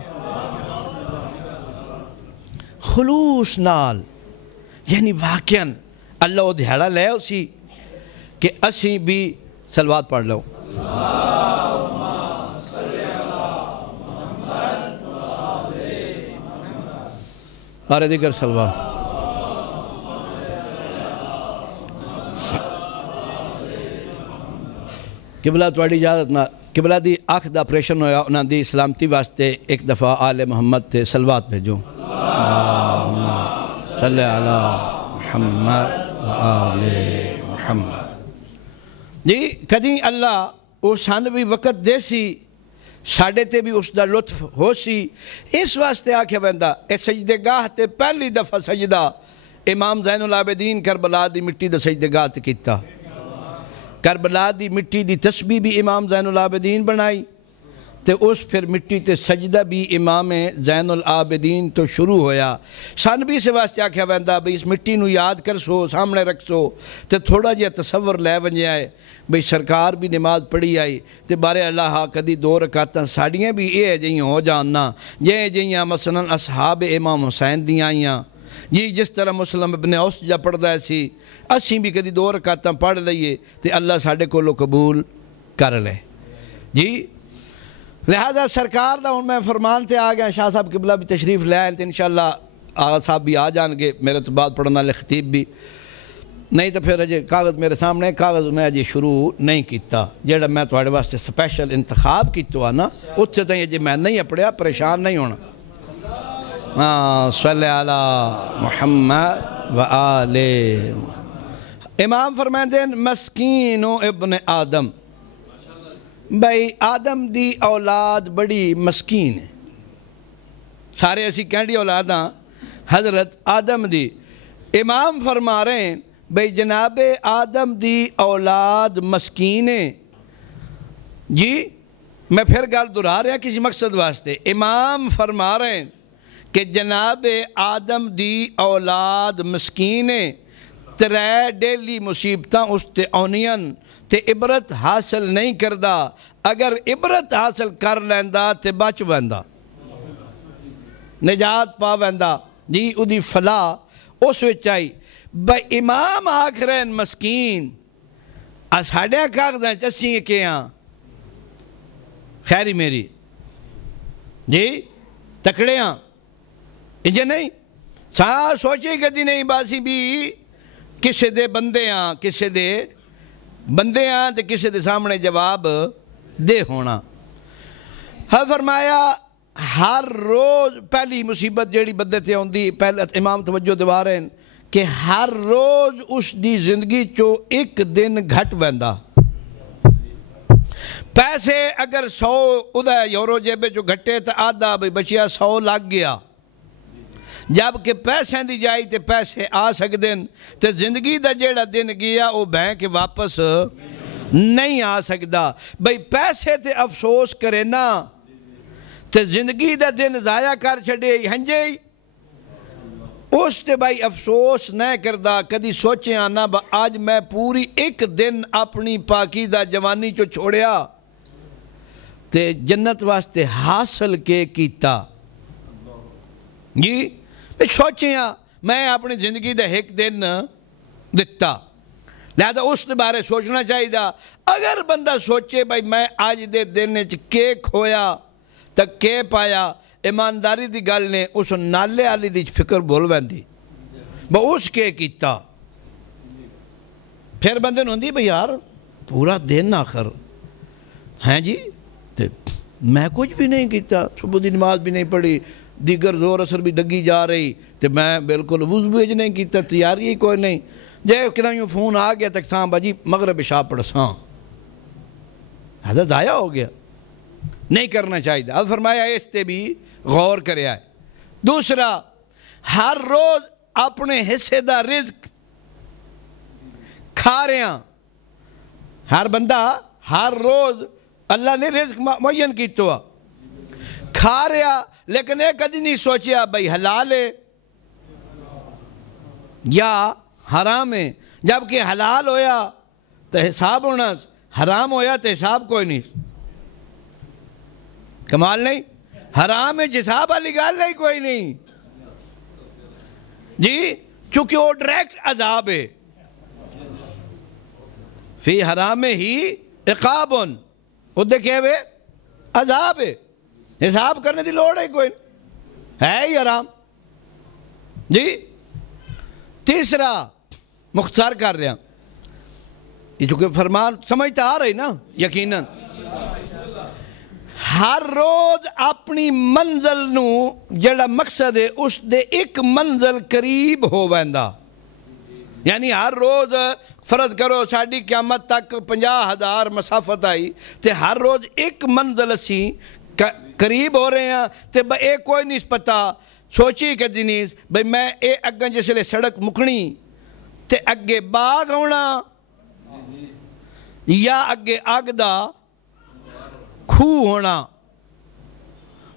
خلوص نال یعنی واقعاً اللہ وہ دھیڑا لے اسی کہ اسی بھی صلوات پڑھ لو اور دیگر صلوات قبلہ تواڈی اجازت نال قبلہ دی اکھ دا آپریشن ہویا انہاں دی سلامتی واسطے ایک دفعہ آل محمد تے صلوات بھیجو صلی علی محمد و آل محمد جی کدی اللہ او سان بھی وقت دے سی ساڑے تے بھی اس دا لطف ہو سی اس واسطے آکھے ویندا اے سجدے گاہ تے پہلی دفعہ سجدہ امام زین العابدین کربلا دی مٹی دا سجدے گاہ تے کیتا کربلا دی مٹی دی تسبیح بھی امام زین العابدین بنائی تے اس پھر مٹی تے سجدہ بھی امام زین العابدین تو شروع ہویا سان بھی سے واسطے آکھیا ویندا بھئی اس مٹی نو یاد کر سو سامنے رکھ سو تے تھوڑا جہا تصور لے ونجے آئے بھئی سرکار بھی نماز پڑھی آئی تے بارے اللہ کدی 2 رکعتاں ساڑیاں بھی اے جہیاں ہو جاننا یہ جہیاں مثلا اصحاب امام حسین دیاں آئیاں جی جس طرح مسلم ابن اوس جا پڑھدا سی اسیں بھی کدی 2 رکعتاں پڑھ لئیے تے اللہ ساڑے کو قبول کر لے جی لہذا سرکار دا ہوں میں فرمان تے آ گیا شاہ صاحب قبلہ بھی تشریف لے آئیں تے انشاءاللہ آغا صاحب بھی آ جان گے میرے تو بعد پڑھنا لے خطیب بھی نہیں تو پھر اجے کاغذ میرے سامنے کاغذ میں اجے شروع نہیں کیتا جیڑا میں تواڈے واسطے سپیشل انتخاب کیتا ہے نا اس سے تائیں اجے میں نہیں پڑھیا پریشان نہیں ہونا صلی علی محمد و آل امام فرمائیں مسکین ابن آدم بھائی آدم دی اولاد بڑی مسکین ہے سارے اسی کہنڈی اولاداں حضرت آدم دی امام فرما رہے ہیں بھائی جناب آدم دی اولاد مسکین ہے جی میں پھر گل دہرا رہا کسی مقصد واسطے امام فرما رہے ہیں کہ جناب آدم دی اولاد مسکین ہے 3 ڈیلی مصیبتاں اس تے آنین تے عبرت حاصل نہیں کردہ اگر عبرت حاصل کر لیندہ تے بچ ویندہ نجات پا ویندہ جی او دی فلاح اس وچائی بھائی امام آکھرین مسکین ساڑے کاغذیں چسیں کیاں خیری میری جی تکڑیاں انجھے نہیں سوچے کدی نہیں باسی بھی کسے دے بندے ہاں کسے دے بندے ہاں تے کسے دے سامنے جواب دے ہونا ہاں فرمایا ہر روز پہلی مصیبت جیڑی بندے تے ہوندی پہلے امام توجہ دیوا رہے ہیں کہ ہر روز اس دی زندگی چو 1 دن گھٹ ویندا پیسے اگر 100 ادھا یورو جیبے چو گھٹے تا آدھا بھئی بچیا 100 لگ گیا جبکہ پیسے دی جائی تے پیسے آ سکدن تے زندگی دا جیڑا دن گیا وہ بینک واپس نہیں آ سکدا بھئی پیسے تے افسوس کرے نا تے زندگی دا دن ضائع کر چھڑے ہنجے اس تے بھائی افسوس نہیں کردہ کدی سوچے آنا با آج میں پوری 1 دن اپنی پاکیزہ جوانی چو چھوڑیا تے جنت واسطے حاصل کے کیتا جی سوچیں میں اپنی زندگی دا 1 دن دیتا لہذا اس بارے سوچنا چاہیے دا اگر بندہ سوچے بھائی میں آج دے دن کے کھویا تک کے پایا ایمانداری دی گل نے اس نالے آلی دی فکر بول ویندی با اس کے کیتا پھر بندے ہوندی بھائی یار پورا دن آخر ہیں جی میں کچھ بھی نہیں کیتا صبح دی نماز بھی نہیں پڑھی دیگر زور اثر بھی دگی جا رہی تو میں بالکل وضو بھی نہیں کیتا تیاری ہی کوئی نہیں جے کدھا یوں فون آ گیا تک ساں باجی مغرب عشاء پڑھ ساں حضرت ضائع ہو گیا نہیں کرنا چاہیے اب فرمایا اس تے بھی غور کرے آئے دوسرا ہر روز اپنے حصے دا رزق کھا رہے ہیں ہر بندہ ہر روز اللہ نے رزق معین کی تو کھا رہا لیکن ایک کدی نہیں سوچیا بھئی حلال ہے یا حرام ہے جبکہ حلال ہویا تو حساب ہونا حرام ہویا تو حساب کوئی نہیں کمال نہیں حرام ہے حساب والی گال نہیں کوئی نہیں جی چونکہ وہ ڈائریکٹ عذاب ہے فی حرام ہی عقابن وہ دیکھے ہوئے عذاب ہے حساب کرنے دی لوڑ ہے کوئی ہے ہی حرام جی تیسرا مختصر کر رہے ہیں یہ چونکہ فرمان سمجھتا آ رہی نا یقیناً ہر روز اپنی منزل نو جڑا مقصد ہے اس دے ایک منزل قریب ہو ویندا یعنی ہر روز فرض کرو ساڑھی قیامت تک 50,000 مسافت آئی تے ہر روز ایک منزل اسی قریب ہو رہے ہیں تے اے کوئی نہیں پتا سوچی کہ دنیز بھئی میں اے اگاں جس لئے سڑک مکنی تے اگے باغ ہونا یا اگے آگدہ کھو ہونا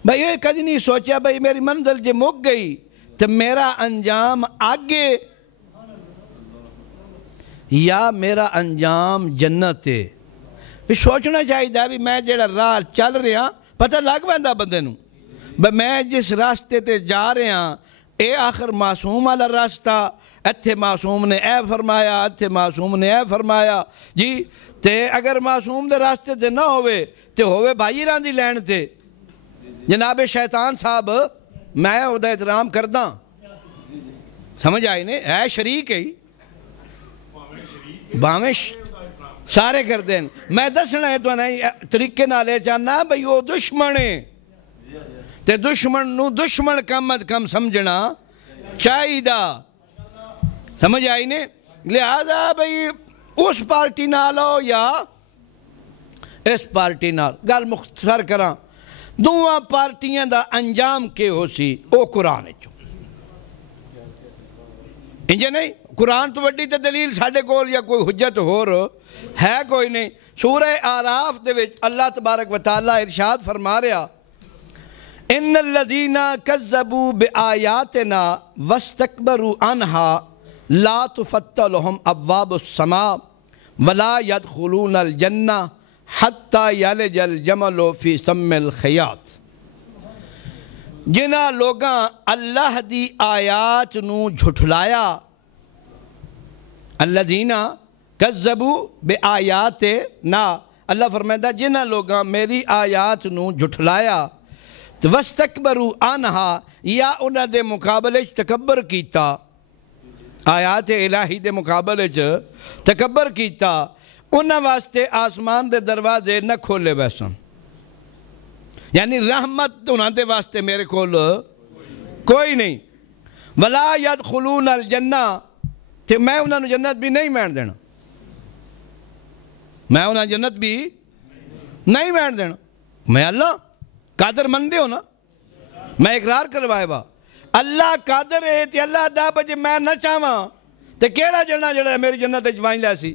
بھئی یہ کدی نہیں سوچا بھئی میری منزل جے مک گئی تو میرا انجام آگے یا میرا انجام جنت ہے بھی سوچنا چاہیے بھی میں جڑا راہ چل رہا پتہ لگ بندہ بندے نو بھئی میں جس راستے تے جا رہا اے آخر معصوم والا راستہ اتھے معصوم نے اے فرمایا اتھے معصوم نے اے فرمایا جی تے اگر معصوم دے راستے تے نہ ہوئے بھائی راندی لین تے جناب شیطان صاحب میں اُدھا احترام کرداں سمجھ آئی نے اے شریک ہے بامش سارے کر دیں میں دسنا ہے تو نہیں طریقے نہ لے چاہنا بھئی وہ دشمن ہے تے دشمن نو دشمن کم از کم سمجھنا چاہی دا سمجھ آئی نے لہذا بھئی اس پارٹی نہ لو یا اس پارٹی نہ گل مختصر کراں دوہاں پارٹیاں دا انجام کے ہو سی او قرآن چو انجھے نہیں قرآن تو وڈی تے دلیل ساڑھے کول یا کوئی حجت ہو رہا ہے کوئی نہیں سورہ آراف دے وچ اللہ تبارک و تعالیٰ ارشاد فرما رہا ان الذین کذبوا بآیاتنا واستکبروا عنها لا تفتح لهم ابواب السماء ولا يدخلون الجنہ حتی یلج الجمل فی سم الخیاط جنہ لوگاں اللہ دی آیات نو جھٹلایا الذین کذبوا بآیاتنا اللہ فرمائدہ جنہ لوگاں میری آیات نو جھٹلایا وَاسْتَكْبَرُوا عَنْهَا یا انہاں دے مقابلے تکبر کیتا آیات الہی دے مقابلے تکبر کیتا انہاں واسطے آسمان دے دروازے نہ کھولے ویسن یعنی رحمت انہاں دے واسطے میرے کول کوئی نہیں وَلَا يَدْخُلُونَ الْجَنَّةِ کہ میں انہاں نے جنت بھی نہیں مین دینا میں انہاں جنت بھی نہیں مین دینا میں اللہ قادر مندے ہو نا میں اقرار کروائے با اللہ قادر ہے تی اللہ دا بجے میں نہ چاہواں تے کیڑا جڑنا جڑا ہے میری جنت اجوائیں لیسی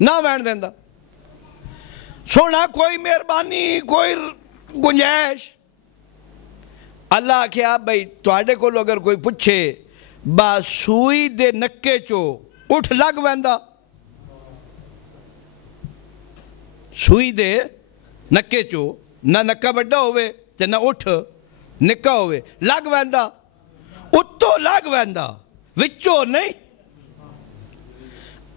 نہ وین دیندہ سونا کوئی مہربانی کوئی گنجائش اللہ کیا بھئی توڑے کو اگر کوئی پوچھے با سوئی دے نکے چو اٹھ لگ ویندہ سوئی دے نکے چو نہ نکا بڑا ہوئے تے نہ اٹھ نکا ہوئے لگ ویندہ اتو لگ ویندہ وچو نہیں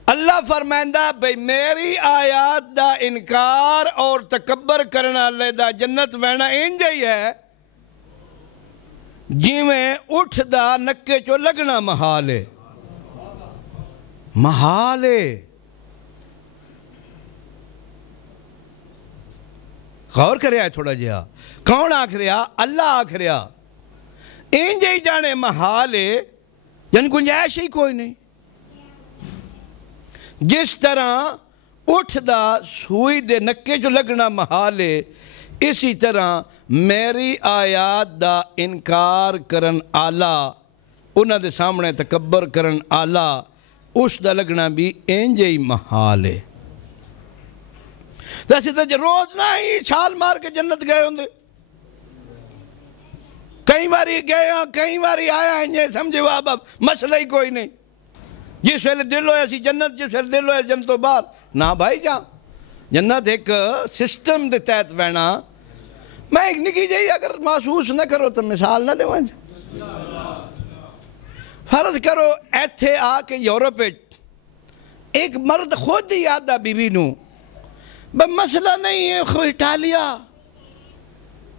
اللہ فرمائندہ بھئی میری آیات دا انکار اور تکبر کرنا اللہ دا جنت وینا انجائی ہے جی میں اٹھ دا نکے چو لگنا محالے محالے غور کریا ہے تھوڑا جہاں کون آکھ رہا اللہ آکھ رہا انجائی جانے محالے یعنی گنجائش ہی کوئی نہیں جس طرح اٹھ دا سوئی دے نکے جو لگنا محالے اسی طرح میری آیات دا انکار کرن آلہ انہاں دے سامنے تکبر کرن آلہ اس دا لگنا بھی انجائی محالے جیسے تو روز نہ ہی چھال مار کے جنت گئے ہوں دے کئی باری گئے ہاں کئی باری آیا ہیں سمجھے واب مسئلہ ہی کوئی نہیں جس ویلے دل ہویا سی جنت جس ویلے دل ہویا جنتوں باہر نہ بھائی جا جنت ایک سسٹم دے تحت وینا میں ایک نکی جائی اگر محسوس نہ کرو تو مثال نہ دے وانجا فرض کرو ایتھے آ کے یورپ ایک مرد خود ہی آدھا بی بی نو مسئلہ نہیں ہے خو اٹالیا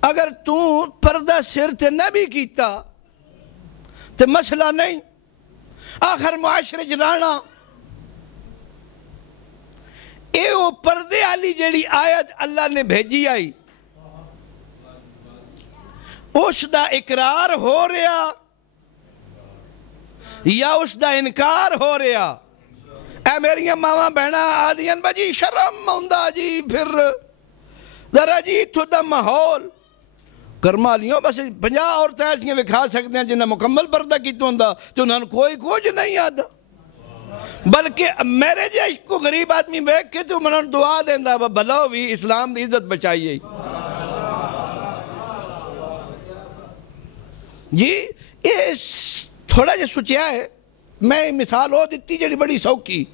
اگر تو پردہ سر تے نہ بھی کیتا تو مسئلہ نہیں آخر معاشرے جلانا اے وہ پردے والی جیڑی آیت اللہ نے بھیجی آئی اس دا اقرار ہو رہا یا اس دا انکار ہو رہا؟ اے میری ماما بہنا آدھین بجی شرم ہوندہ جی پھر ذرا جی تو دا ماحول کرمالیوں بس 50 عورتیں ایسیاں وکھا سکتے ہیں جنہیں مکمل پردہ کی تو ہندہ تو انہوں نے کوئی کچھ نہیں آدھا بلکہ میرے جی کو غریب آدمی بیک کے تو انہوں نے دعا دیندہ بھلاو بھی اسلام دی عزت بچائیے جی یہ تھوڑا جا سوچیا ہے میں مثال ہو دیتی جڑی بڑی سوکی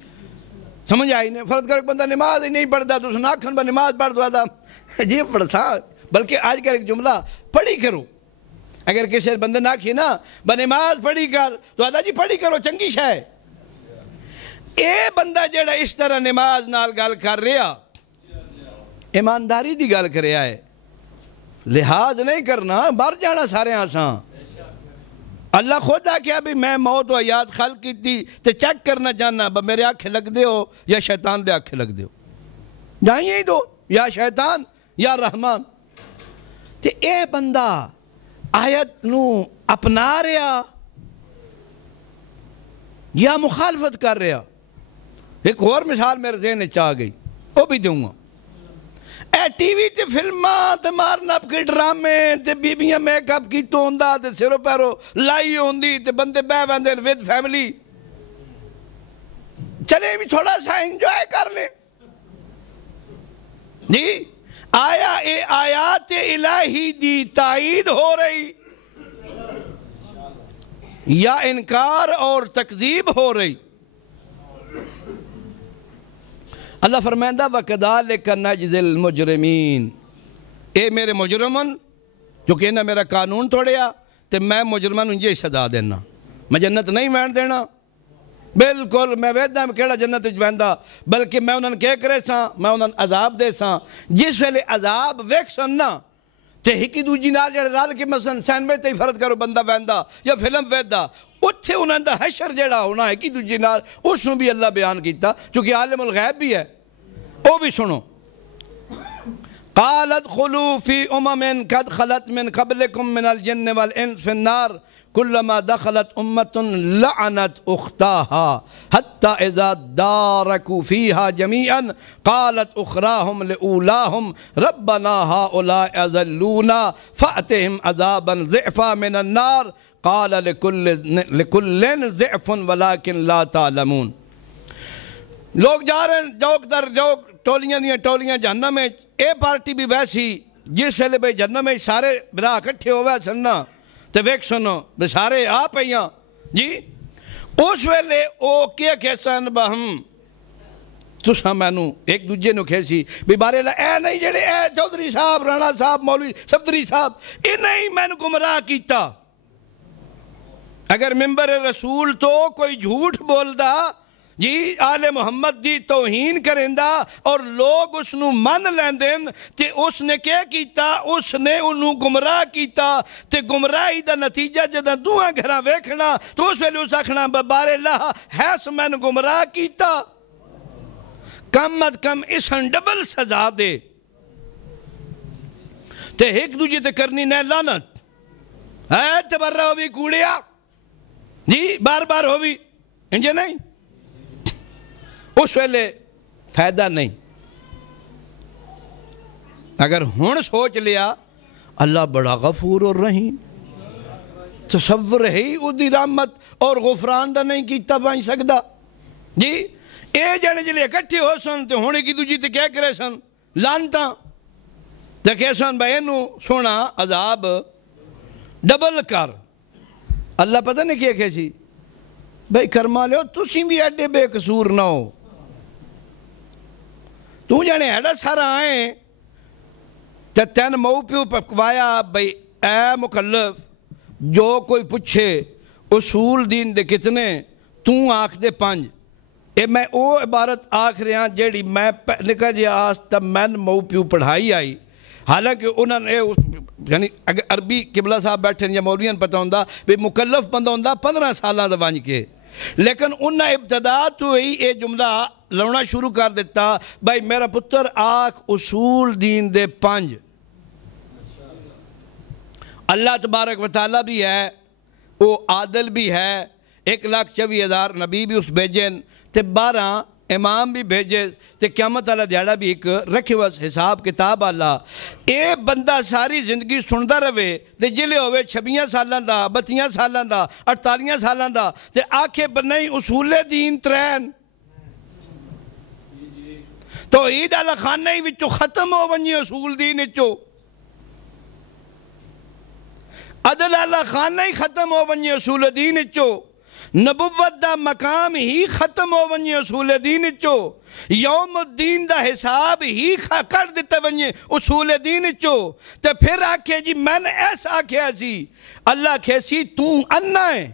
سمجھ آئی نہیں فرض کر بندہ نماز ہی نہیں پڑھتا تو سنا کھن با نماز پڑھ دوا تھا جی پڑھتا بلکہ آج کل ایک جملہ پڑھی کرو اگر کسی بندے نہ کھی نا با نماز پڑھی کر تو آدھا جی پڑھی کرو چنگی شاہ اے بندہ جڑا اس طرح نماز نال گل کر رہا ایمانداری دی گل کر رہا ہے لحاظ نہیں کرنا بار جانا سارے آساں اللہ خود آکھیا بھی میں موت و حیات خلق کی تھی تے چیک کرنا جاننا با میرے آنکھیں لگ دے ہو یا شیطان دے آنکھیں لگ دے ہو جائیں ہی دو یا شیطان یا رحمان تے اے بندہ آیت نو اپنا رہا یا مخالفت کر رہا ایک اور مثال میرے ذہن چاہ گئی وہ بھی دوں گا اے ٹی وی تے فلماں تے مارنپ کے ڈرامے تے بیبیاں میک اپ کی تو ہوندہ تے سرو پیرو لائی ہوندی تے بندے بے بندے ود فیملی چلے بھی تھوڑا سا انجوائے کر لیں جی آیا اے آیات الہی دی تائید ہو رہی یا انکار اور تکذیب ہو رہی اللہ فرمائندہ وَكَذَلِكَ نَجْزِي الْمُجْرِمِينَ اے میرے مجرمن جو کہ انہاں میرا قانون توڑیا تے میں مجرمن انجھے سزا دینا میں جنت نہیں وین دینا بالکل میں ویدہ میں کہڑا جنت جویندہ بلکہ میں انہاں کہہ کرے ساں میں انہاں عذاب دے ساں جس ویلے عذاب ویک سننا تے ہکی دوجی نال جڑے رال کے مثلا سینمے تے فرض کرو بندہ ویندہ یا فلم ویدہ اتھے انہاں دا حشر جڑا ہونا ہے کی دوجی نال اس نے بھی اللہ بیان کیتا چونکہ عالم الغیب بھی ہے وہ بھی سنو قالت خلو فی امم قد خلت من قبلکم من الجن والانس فی النار كلما دخلت أمة لعنت أختاها حتى إذا داركوا فيها جميعا قالت أخراهم لأولاهم ربنا هؤلاء أذلونا فأتهم عذابا ضعفا من النار قال لكل ضعف ولكن لا تعلمون لوگ جا رہے ہیں جوک در جوک ٹولیاں جہنم میں اے پارٹی بھی ویسی جس ویلے بھئی جہنم میں سارے برا اکٹھے ہوئے سننا تے ویک سنو بسارے آپ ہیں جی اس ویلے او کیا کہسان بہم تسا میں نو ایک دوجے نو کہسی بھی بارے اللہ اے نہیں جڑے اے چودھری صاحب رانا صاحب مولوی صفدری صاحب اے نہیں میں نو گمراہ کیتا اگر ممبر رسول تو کوئی جھوٹ بول دا جی آل محمد دی توہین کرندہ اور لوگ اس نو من لیندن تے اس نے کیا کیتا اس نے انہوں گمراہ کیتا تے گمراہی دا نتیجہ جدہ دوہاں گھراں ویکھنا تو اس ویلے اس اکھنا ببار اللہ حیث میں نے گمراہ کیتا کم از کم اس ہن ڈبل سزا دے تے ایک دوجہ تے کرنی نے لانت اے تبرہ ہوئی کوڑیا جی بار بار ہوئی انجھے نہیں اس ویلے فائدہ نہیں اگر ہون سوچ لیا اللہ بڑا غفور اور رحیم تصور ہے ہی ادھی رحمت اور غفران دا نہیں کیتا بائیں سکتا جی اے جانے جلے اکٹھے ہو سن تو ہونے کی دوجی تے کیا کرے سن لانتا تے کہہ سن بھائی نو سونا عذاب ڈبل کر اللہ پتہ نہیں کیا کہسی بھائی کرما لے ہو تُسی بھی ایڈے بے قصور نہ ہو تو جانے ایڈا سارا آئیں تے تین مو پیو پکوایا بھائی اے مکلف جو کوئی پچھے اصول دین دے کتنے تو آنکھ دے 5 اے میں او عبارت آنکھ رہے ہیں جیڑی میں نکا جی آس تب میں مو پیو پڑھائی آئی حالانکہ انہوں نے یعنی اگر عربی قبلہ صاحب بیٹھے یا مولیاں پتہ ہوندہ بھی مکلف بندہ ہوندہ 15 سالہ دا وانج کے لیکن انہاں ابتدا تو ہی یہ جملہ لاؤنا شروع کر دیتا بھائی میرا پتر آکھ اصول دین دے 5 اللہ تبارک و تعالیٰ بھی ہے وہ عادل بھی ہے 1,24,000 نبی بھی اس بھیجن تے 12 امام بھی بھیجے تے قیامت والا دیہڑا بھی ایک رکھے وس حساب کتاب اللہ اے بندہ ساری زندگی سندا رہے تے جلے ہوئے 26 سالاں دا 32 سالاں دا 48 سالاں دا تے آکھے بنائی اصول دین 3 توحید اللہ خانہ ہی وچو ختم ہو ونجی اصول دین وچو عدل اللہ خانہ ہی ختم ہو ونجی اصول دین وچو نبوت دا مقام ہی ختم ہو ونجے اصول دین چو یوم الدین دا حساب ہی کر دیتے ونجے اصول دین چو تے پھر آکھے جی میں نے ایسا آکھیا سی اللہ کھیسی تو انہ ہے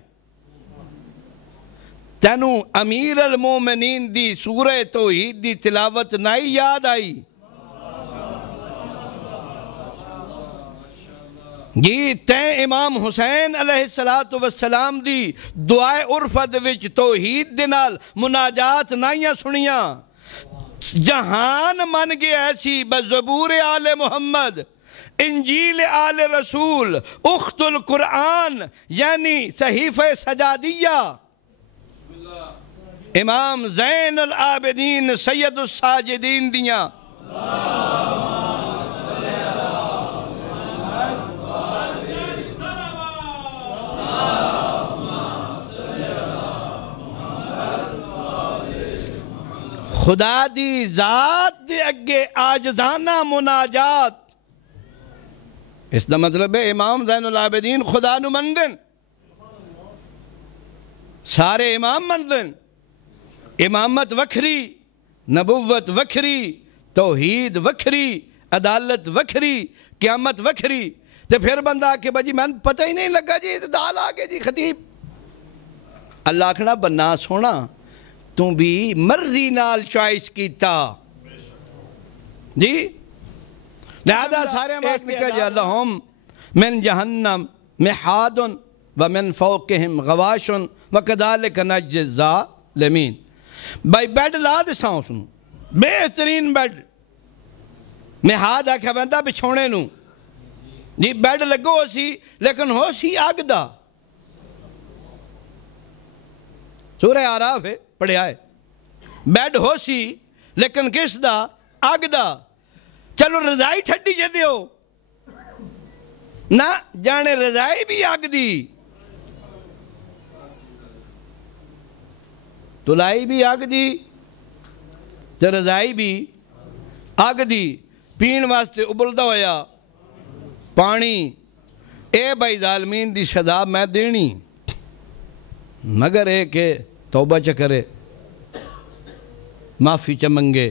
تینو امیر المومنین دی سورہ توحید دی تلاوت نائی یاد آئی جی تین امام حسین علیہ السلام دی دعائے عرفت وچ توحید دنال مناجات نائیاں سنیاں جہان من گیا ایسی بزبور آل محمد انجیل آل رسول اخت القرآن یعنی صحیفہ سجادیہ امام زین العابدین سید الساجدین دیاں خدا دی ذات دے اگے آجزانہ مناجات اس دا مطلب ہے امام زین العابدین خدا نو مندن سارے امام مندن امامت وکھری نبوت وکھری توحید وکھری عدالت وکھری قیامت وکھری تے پھر بندہ کہ بجی میں پتہ ہی نہیں لگا جی دال آگے جی خطیب اللہ کھنا بنا سونا تم بھی مرضی نال چوائس کیتا جی لہذا سارے ہمارے نکل جا لہم من جہنم محادن ومن فوقہم غواشن وکذالک نجزی الظالمین بھائی بیڈ لا دے ساؤں سنو بہترین بیڈ محاد آکھا بندہ بچھونے نو جی بیڈ لگو ہو سی لیکن ہو سی آگ دا سورہ آراف ہے پڑھے آئے بیڈ ہو سی لیکن کس دا آگ دا چلو رضائی ٹھڈی جے دیو نہ جانے رضائی بھی آگ دی تلائی بھی آگ دی تے رضائی بھی آگ دی پین واسطے ابلدہ ہویا پانی اے بھائی ظالمین دی سزا میں دینی مگر اے کہ توبہ چکرے معافی چمنگے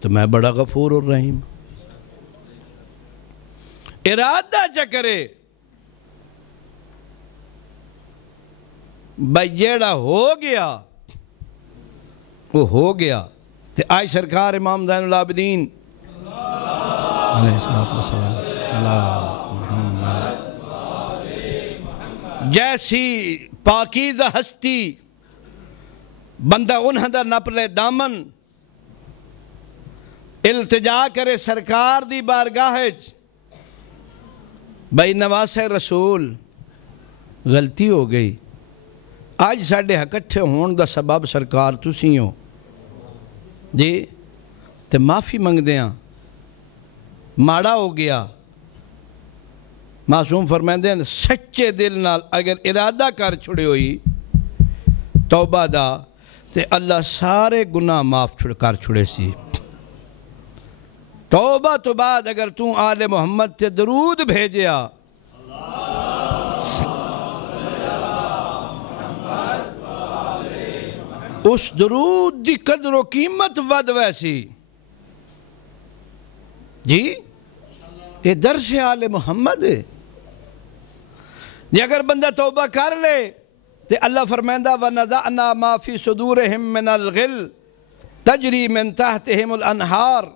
تو میں بڑا غفور الرحیم ارادہ چکرے بھائی جیڑا ہو گیا وہ ہو گیا تے آج سرکار امام زین العابدین علیہ السلام اللہ محمد جیسی پاکیزہ ہستی بندہ انہاں دا نپلے دامن التجا کرے سرکار دی بارگاہج بھائی نواس رسول غلطی ہو گئی آج ساڑھے اکٹھے ہون دا سبب سرکار تسی ہو جی تے معافی منگ دیاں ماڑا ہو گیا معصوم فرمائندے ہیں سچے دل نال اگر ارادہ کر چھڑے ہوئی توبہ دا تے اللہ سارے گناہ معاف کر چھڑے سی توبہ تو بعد اگر تُوں آل محمد تے درود بھیجیا اس درود دی قدر و قیمت ود ویسی جی یہ درس آل محمد ہے یہ اگر بندہ توبہ کر لے تو اللہ فرمائندہ وَنَزَعْنَا مَا فِي صُدُورِهِم مِّنَ الْغِلِّ تَجْرِي مِن تَحْتِهِمُ الْأَنْهَارِ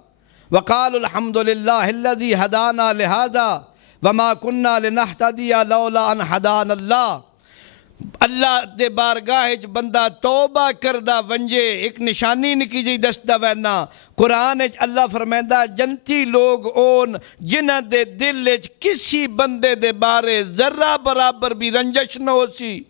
وَقَالُوا الْحَمْدُ لِلَّهِ الَّذِي هَدَانَا لِهَذَا وَمَا كُنَّا لِنَهْتَدِيَ لَوْلَا أَنْ هَدَانَا اللَّهُ اللہ دے بارگاہ وچ بندہ توبہ کردہ ونجے ایک نشانی نکی جی دستا وینا قرآن وچ اللہ فرمائندہ جنتی لوگ اون جنہ دے دل وچ کسی بندے دے بارے ذرہ برابر بھی رنجش نہ ہو سی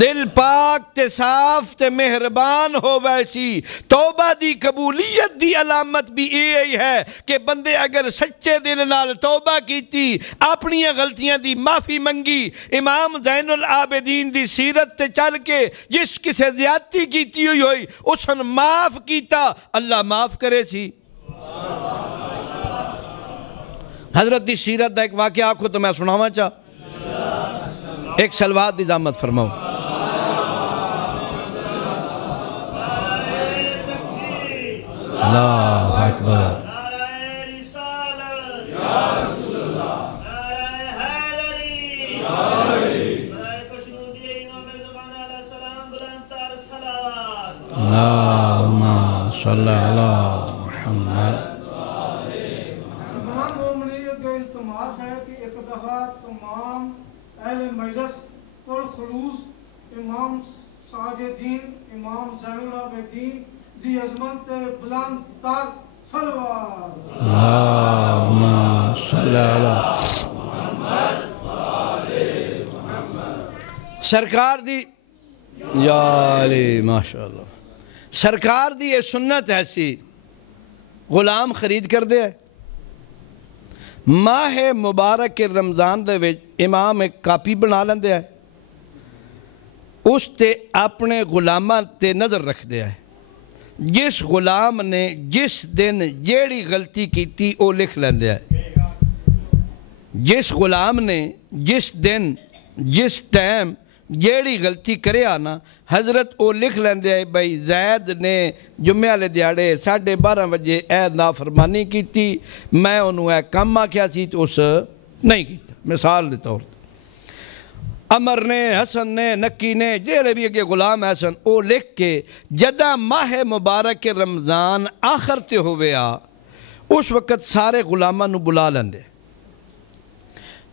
دل پاک تے صاف تے مہربان ہو ویسی توبہ دی قبولیت دی علامت بھی یہی ہے کہ بندے اگر سچے دل نال توبہ کیتی اپنی غلطیاں دی معافی منگی امام زین العابدین دی سیرت تے چل کے جس کسے زیادتی کیتی ہوئی اس نے معاف کیتا اللہ معاف کرے سی حضرت دی سیرت دا ایک واقعہ آکھو تو میں سناواں چاہ ایک سلوات دی زحمت فرماؤ اللہ اکبر اللہم صلی اللہ محمد تمام مومنیوں کے التماس ہے کہ ایک دفعہ تمام اہل مجلس پر خلوص امام ساجدین امام زین العابدین دی عظمت بلند تر صلوات اللہم صلی اللہ سرکار دی یا علی ماشاءاللہ سرکار دی یہ سنت ایسی غلام خرید کر دے ماہ مبارک رمضان دے وچ امام ایک کاپی بنا لیندے ہے اس تے اپنے غلاماں تے نظر رکھ دے ہے جس غلام نے جس دن جیڑی غلطی کیتی او لکھ لیندے ہے جس غلام نے جس دن جس ٹائم جیڑی غلطی کرے آنا حضرت او لکھ لیندے ہے بھائی زید نے جمعہ والے دیہاڑے 12:30 بجے اے نافرمانی کیتی میں انہوں اے کم آکھیا سی تو اس نہیں کیتا مثال دے طور عمر نے حسن نے نکی نے جیڑے بھی اگے غلام حسن او لکھ کے جدہ ماہ مبارک رمضان آخر تے ہویا اس وقت سارے غلاماں نو بلا لیندے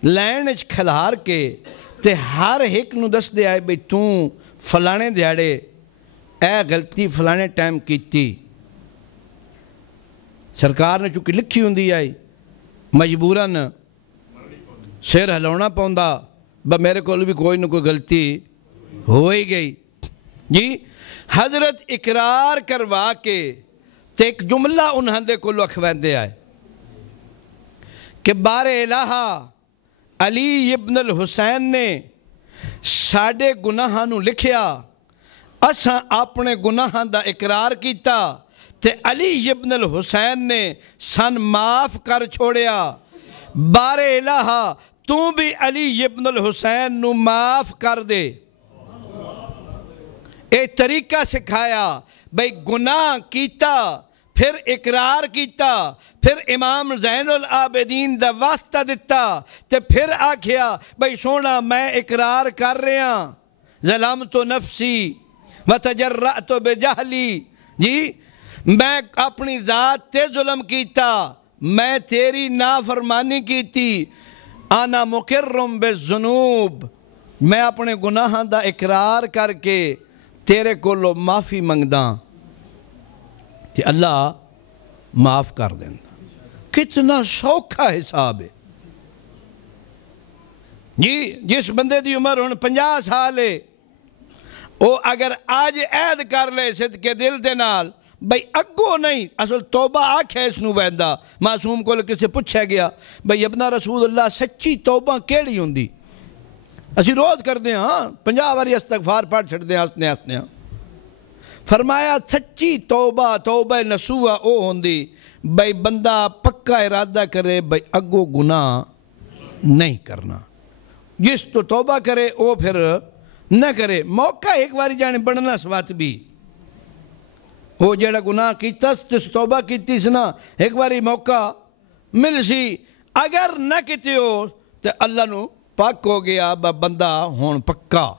لین اچ کھلار کے تے ہر ایک نو دس دے آئے بھئی توں فلانے دیاڑے اے غلطی فلانے ٹائم کیتی سرکار نے چونکہ لکھی ہوندی آئی مجبوراً سیر ہلونا پوندا با میرے کو بھی کوئی نہ کوئی غلطی ہوئی گئی جی حضرت اقرار کروا کے تے ایک جملہ انہاں دے کو لکھوین دے آئے کہ بار الہا علی ابن الحسین نے ساڑے گناہاں نو لکھیا اساں اپنے گناہاں دا اقرار کیتا تے علی ابن الحسین نے سن معاف کر چھوڑیا بار الہا تو بھی علی ابن الحسین نو معاف کر دے ایک طریقہ سکھایا بھئی گناہ کیتا پھر اقرار کیتا پھر امام زین العابدین دا واسطہ دیتا تے پھر آکھیا بھئی سونا میں اقرار کر رہا ظلمت نفسی وتجرأت بجہلی جی میں اپنی ذات تے ظلم کیتا میں تیری نافرمانی کیتی آنا مقرم بالذنوب میں اپنے گناہاں دا اقرار کر کے تیرے کو لو معافی منگداں کہ اللہ معاف کر دینا کتنا سوکھا حساب ہے جی جس بندے دی عمر ہن 50 سال ہے او اگر آج عہد کر لے صدقے دل دے نال بھئی اگو نہیں اصل توبہ آکھے اس نو بہندہ معصوم کو کسے پوچھا گیا بھئی ابن رسول اللہ سچی توبہ کیڑی ہوندی اسی روز کر دیں ہاں 50 واری استغفار پڑھ چھڑ دیں ہسنے ہسنے ہاں فرمایا سچی توبہ توبہ نسوہ او ہوندی بھئی بندہ پکا ارادہ کرے بھئی اگو گناہ نہیں کرنا جس تو توبہ کرے او پھر نہ کرے موقع ایک باری جانے بڑھنا سوات بھی وہ جڑا گناہ کیتا تس توبہ کیتی سنا ایک باری موقع مل سی اگر نہ کیتے ہو تو اللہ نو پاک ہو گیا بندہ ہون پکا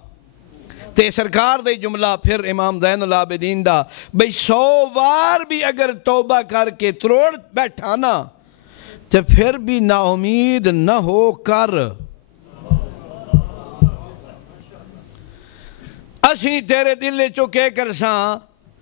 تے سرکار دے جملہ پھر امام زین العابدین دا بھئی 100 وار بھی اگر توبہ کر کے تروڑ بیٹھانا تو پھر بھی نا امید نہ ہو کر اسی تیرے دل چکے کرساں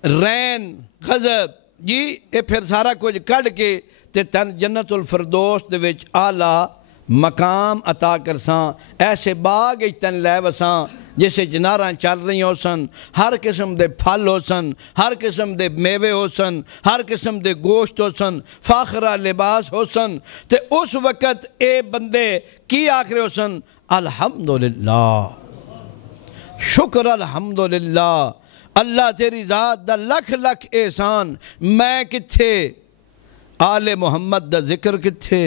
رین غضب جی اے پھر سارا کچھ کڑ کے تے تن جنت الفردوس دے وچ اعلیٰ مقام عطا کرساں ایسے باغ تن لے وساں جسے جناراں چل رہی ہو سن ہر قسم دے پھل ہو سن ہر قسم دے میوے ہو سن ہر قسم دے گوشت ہو سن فاخرہ لباس ہو سن تے اس وقت اے بندے کی آخرے ہو سن الحمدللہ شکر الحمدللہ اللہ تیری ذات دا لکھ لکھ احسان میں کتھے آل محمد دا ذکر کتھے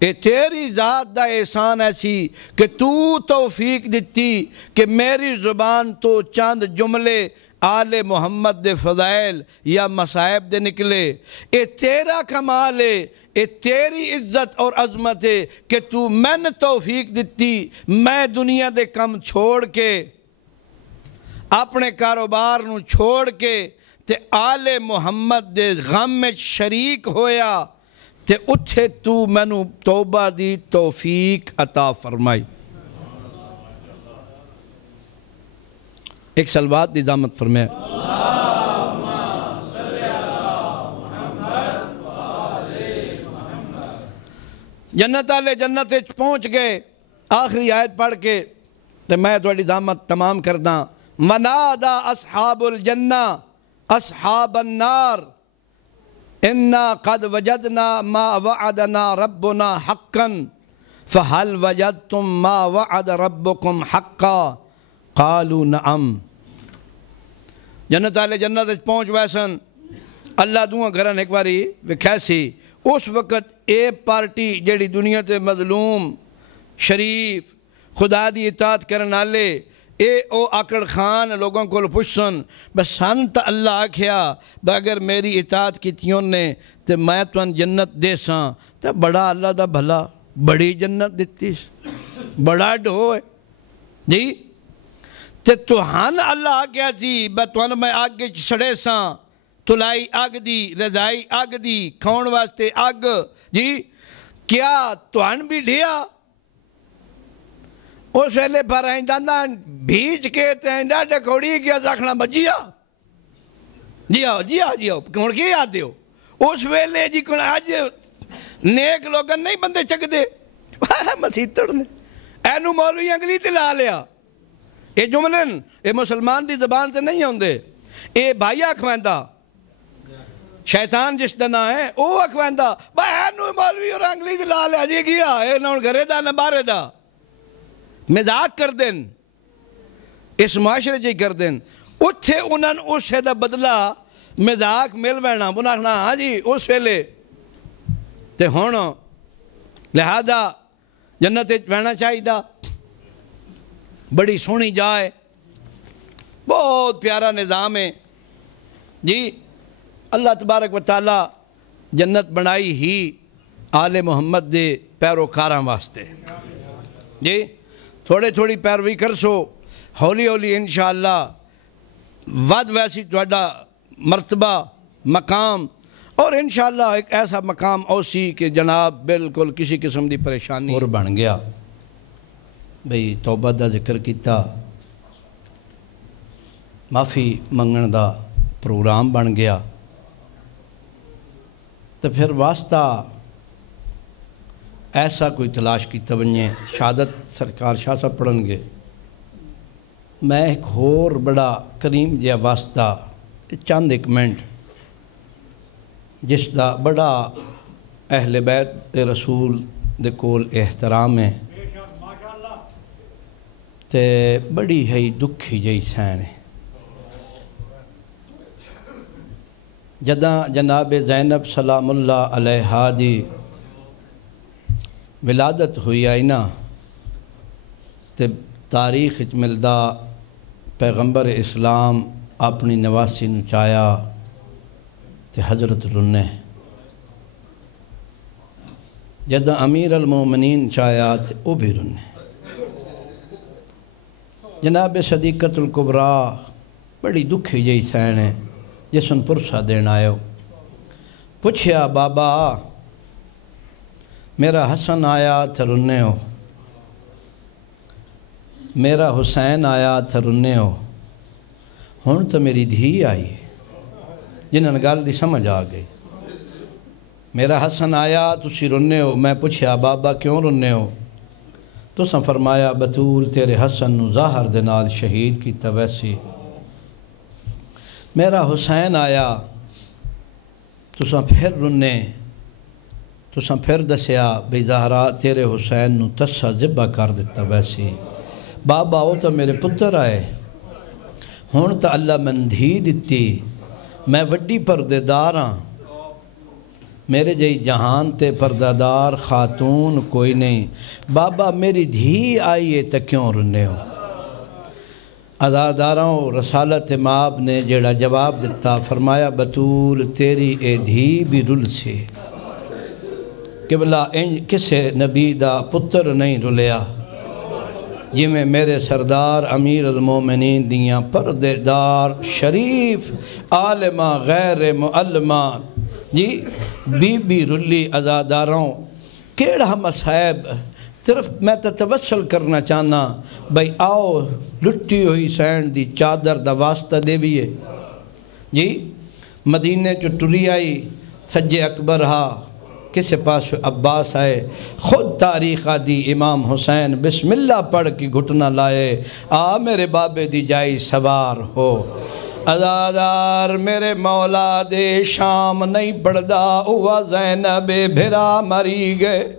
اے تیری ذات دا احسان ایسی کہ تو توفیق دیتی کہ میری زبان تو چند جملے آل محمد دے فضائل یا مصائب دے نکلے اے تیرا کمال ہے اے تیری عزت اور عظمت ہے کہ تو میں نے توفیق دیتی میں دنیا دے کم چھوڑ کے اپنے کاروبار نو چھوڑ کے تے آل محمد دے غم میں شریک ہویا تے اتھے تو میں نو توبہ دی توفیق عطا فرمائی ایک سلوات دی دامت فرمائے جنت آلے جنت پہنچ گئے آخری آیت پڑھ کے تے میں تھوڑی دامت تمام کرداں وَنَادَا أَصْحَابُ الْجَنَّةِ أَصْحَابَ النَّارِ إِنَّا قَدْ وَجَدْنَا مَا وَعَدَنَا رَبُّنَا حَقًّا فَهَلْ وَجَدْتُمْ مَا وَعَدَ رَبُّكُمْ حَقًّا قَالُوا نَعَمْ جنت آلے جنت پہنچ ویسن اللہ دعا گھرن ایک باری وکھیسی اس وقت اے پارٹی جیڑی دنیا تے مظلوم شریف خدا دی اطاعت کرن آلے اے او آکڑ خان لوگوں کو پوچھسن بس سن تا اللہ آکھیا اگر میری اطاعت کیتیوں نے تے میں تو جنت دے ساں تے بڑا اللہ دا بھلا بڑی جنت دیتی بڑا ڈھوئے جی تے توہان اللہ آکھیا جی بتوان میں آگے سڑے ساں تلائی آگ دی رضائی آگ دی کھون واسطے آگ جی کیا توہان بھی ڈھیا اس ویلے پر آئندہ بھیج کے تینڈا ڈکوڑی کیا زاکھنا بجیا جی آؤ جی آؤ جی آؤ کون کی آتے ہو اس ویلے جی کون آج نیک لوگن نہیں بندے چک دے مسیح تڑنے اینو مولوی انگلی دلا لیا اے جملن اے مسلمان دی زبان سے نہیں ہوندے اے بھائی اکھویندہ شیطان جس دنہ ہے او اکھویندہ بھائی اینو مولوی اور انگلی دلا لیا جی گیا اے نون گھرے دا نبارے دا مذاق کر دیں اس معاشرے جی کر دیں اتھے انہاں اس دا بدلہ مذاق مل بینا بناکھنا ہاں جی اس ویلے تے ہونا لہذا جنت بینا چاہی دا بڑی سونی جائے بہت پیارا نظام ہے جی اللہ تبارک و تعالی جنت بنائی ہی آل محمد دے پیروکاراں واسطے جی تھوڑے تھوڑی پیروی کرسو ہولی ہولی انشاءاللہ ود ویسی توڑا مرتبہ مقام اور انشاءاللہ ایک ایسا مقام اوسی کہ جناب بالکل کسی قسم دی پریشانی اور بن گیا بھئی توبہ دا ذکر کیتا معافی منگن دا پروگرام بن گیا تو پھر واسطہ ایسا کوئی تلاش کی توجہ شہادت سرکار شاہ صاحب پڑھن گے میں ایک اور بڑا کریم جیا واسطہ چند ایک منٹ جس دا بڑا اہل بیت رسول دے کول احترام ہے تے بڑی ہے دکھی جئی سین ہے جداں جناب زینب سلام اللہ علیہا دی ولادت ہوئی آئی نا تے تاریخ ملدا پیغمبر اسلام اپنی نواسی نچایا تے حضرت رنے جدہ امیر المومنین چایا تے او بھی رنے جناب صدیقت القبرا بڑی دکھی جئی سینے جسن پرسہ دین آئیو پوچھیا بابا میرا حسن آیا تھا رنے ہو میرا حسین آیا تھا رنے ہو ہون تو میری دھی آئی جنہاں گل دی سمجھ آ گئی میرا حسن آیا تسی رنے ہو میں پوچھیا بابا کیوں رنے ہو تو سن فرمایا بطول تیرے حسن نو ظاہر دے نال شہید کی ویسی میرا حسین آیا تو سن پھر رنے تو سن پھر دسیا بھئی زہرا تیرے حسین نو تسا ذبح کر دیتا ویسی بابا وہ تو میرے پتر آئے ہون تو اللہ من دھی دیتی میں وڈی پردے دار ہاں میرے جائی جہان تے پردہ دار خاتون کوئی نہیں بابا میری دھی آئیے تا کیوں رنے ہو عزاداراں رسالت ماب نے جیڑا جواب دیتا فرمایا بطول تیری اے دھی بھی رل سے کہ بلا کسے نبی دا پتر نہیں رلیا جی میں میرے سردار امیر المومنین دیاں پردے دار شریف عالمہ غیر معلمہ جی بی بی رلی عزاداراں کیڑا مصائب صرف میں توسل کرنا چاہنا بھئی آؤ لٹی ہوئی سینڈ دی چادر دا واسطہ دے بھی ہے جی مدینے چو ٹری آئی سجے اکبر ہا کسے پاس عباس آئے خود تاریخہ دی امام حسین بسم اللہ پڑھ کی گھٹنا لائے آ میرے بابے دی جائی سوار ہو عزادار میرے مولا دے شام نہیں پڑھدا ہوا زینب بھرا مری گئے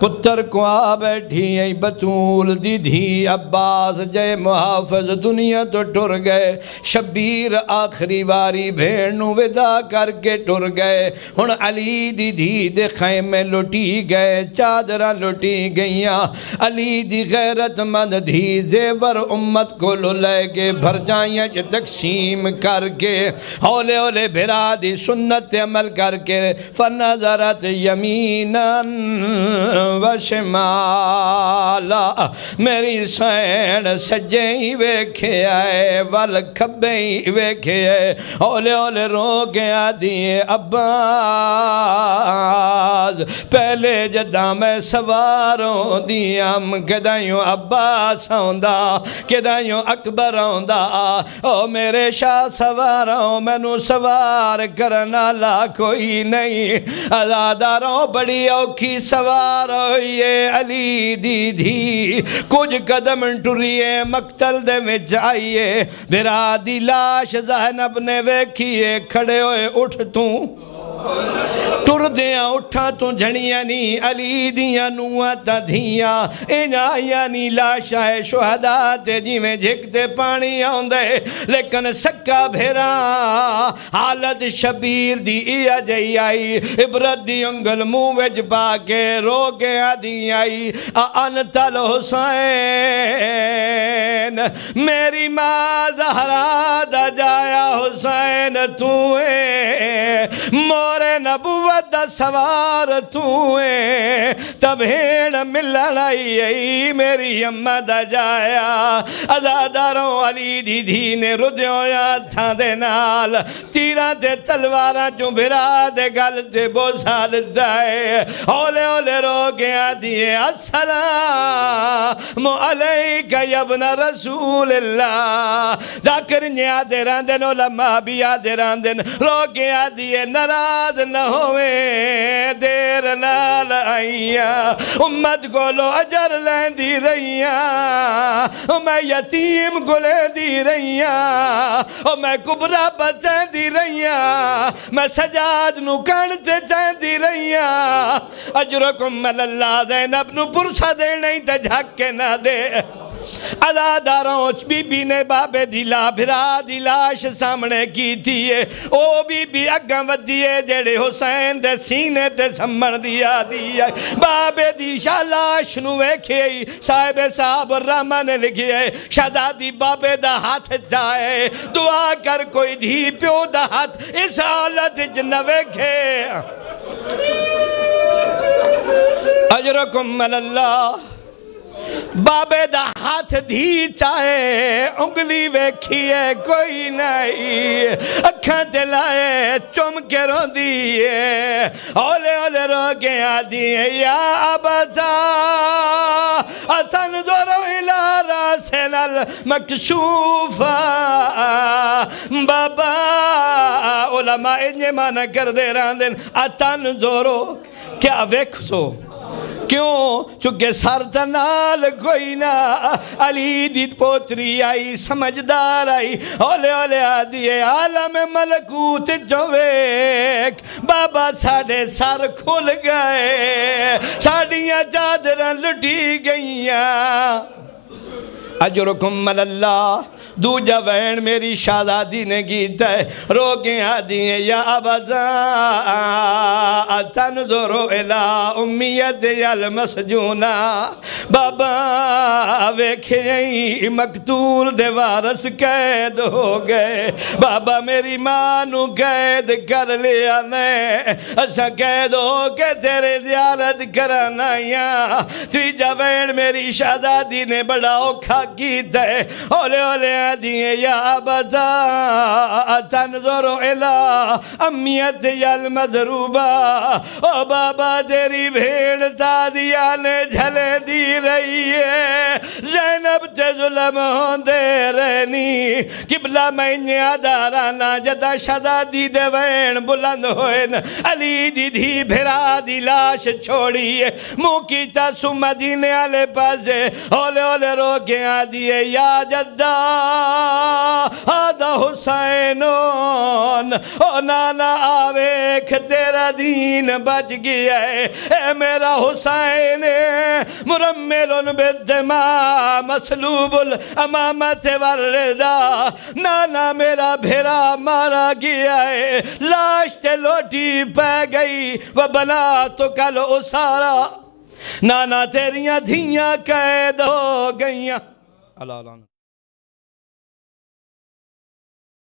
پتر کو آ بیٹھی ای بطول دی دھی عباس جے محافظ دنیا تو ٹر گئے شبیر آخری واری بھیڑنو ودا کر کے ٹر گئے ہن علی دی دھی دے خیمے لٹی گئے چادرہ لٹی گئیاں علی دی غیرت مند دھی زیور امت کو لے کے بھر جائیں چھ تقسیم کر کے ہولے ہولے بھرا دی سنت عمل کر کے فنظرت یمیناً وشمالا میری سین سجے ہی ویکھے آئے ول کھبے ہی ویکھے آئے اولے اولے رو گیا دیئے عباس پہلے جدہ میں سواروں دیام کدائیوں عباس ہوندہ کدائیوں اکبر ہوندہ او میرے شاہ سواروں میں نو سوار کرنا لا کوئی نہیں عزاداروں بڑی اوکھی سواروں یہ علی دی دھی کچھ قدم ٹریے مقتل دے میں جائیے بھرا دی لاش زینب نے ویکھیے کھڑے ہوئے اٹھ توں ٹر دیاں اٹھا تو جھڑیاں نی علی دیاں نوہ تا دھیاں انہاں نی لاشا ہے شہداء تے جی میں جھکتے پانی آن دے لیکن سکا بھیرا حالت شبیر دی ایا جائی آئی عبرت دی انگل منہ وچ پا کے رو گیا دی آئی انت الحسین میری ماں زہرا دا جایا حسین توئے مورے نبوت دا سوار توئے تب ہیڑ ملن آئی میری امہ دا جایا عزاداروں علی دی دھی نے ردیوں یا تھا دے نال تیرہ دے تلوارہ چوں بھرا دے گل دے بوزال دائے اولے اولے رو گیا دیئے السلام علیکہ ابن رسول اللہ ذاکر نیا دے راندن علماء بھی آدے راندن رو گیا دیئے نراز نہ ہوئے دیر نال آئیا امت گولو اجر لین دی رہیا میں یتیم گلے دی رہیا میں کبرا بچین دی رہیا میں سجاد نو کانتے چین دی رہیا اجرکم اللہ زینب نو پرسا دے نہیں تے جھاکے نہ دے عزاداروں بی بی نے بابے دیلا بھرا دیلاش سامنے کی تھیے او بی بی اگاں ودیے جڑے حسین دے سینے تے سمن دیا دیا بابے دی شالاش نوے کھئی صاحب صاحب الرحمن نے لکھئے شہزادی بابے دا ہاتھ جائے دعا کر کوئی دھی پیو دا ہاتھ اس حالت جنوے کھے اجرکم اللہ بابے دا ہاتھ دھی چاہے انگلی ویکھیے کوئی نہیں اکھاں دلائے چم کے رو دیئے اولے اولے رو گیا دیئے یا عبدا اتنظر الى المکشوفہ بابا علماء انجے مانا کر دے رہاں دن اتن زورو کیا ویکھ سو کیوں چونکہ سر تنال کوئی نہ علی دیت پوتری آئی سمجھدار آئی اولے اولے آدھیے عالم ملکوت جویک بابا ساڑھے سر کھل گئے ساڑھیاں چادریں لٹی گئیاں اجرکم اللہ دو جوین میری شہزادی نے گیتا ہے روکیں آدھیں یا ابدا تنظرو الہ امیت المسجونہ بابا ویکھیں مقتول دے وارث قید ہو گئے بابا میری ماں نو قید کر لیا نے اچھا قید ہو کے تیرے زیارت کرانا یا تری جوین میری شہزادی نے بڑا اوکھا کیتا ہے اولے اولے آدھیں یا ابدا تنظرو الہ امیت المضروبہ او بابا تیری بھیڑ تادیا نے جھلے دی رہی ہے زینب تے ظلم ہوندے رہنی قبلہ میں آدارانا جدا شہزادی دے وین بلند ہوئے علی دی دھی بھرا دی لاش چھوڑی ہے موکیتا سو مدینے آلے پاسے اولے اولے روکیں آدھیے یا جدہ آدھا حسینون او نانا آویکھ تیرا دین بچ گیا ہے اے میرا حسین مرملن بالدماء مسلوب الامامت والرضا نانا میرا بھیرا مارا گیا ہے لاش تے لوٹی پہ گئی وبناتک الاسارا نانا تیریاں دھیاں قید ہو گئیاں اللہ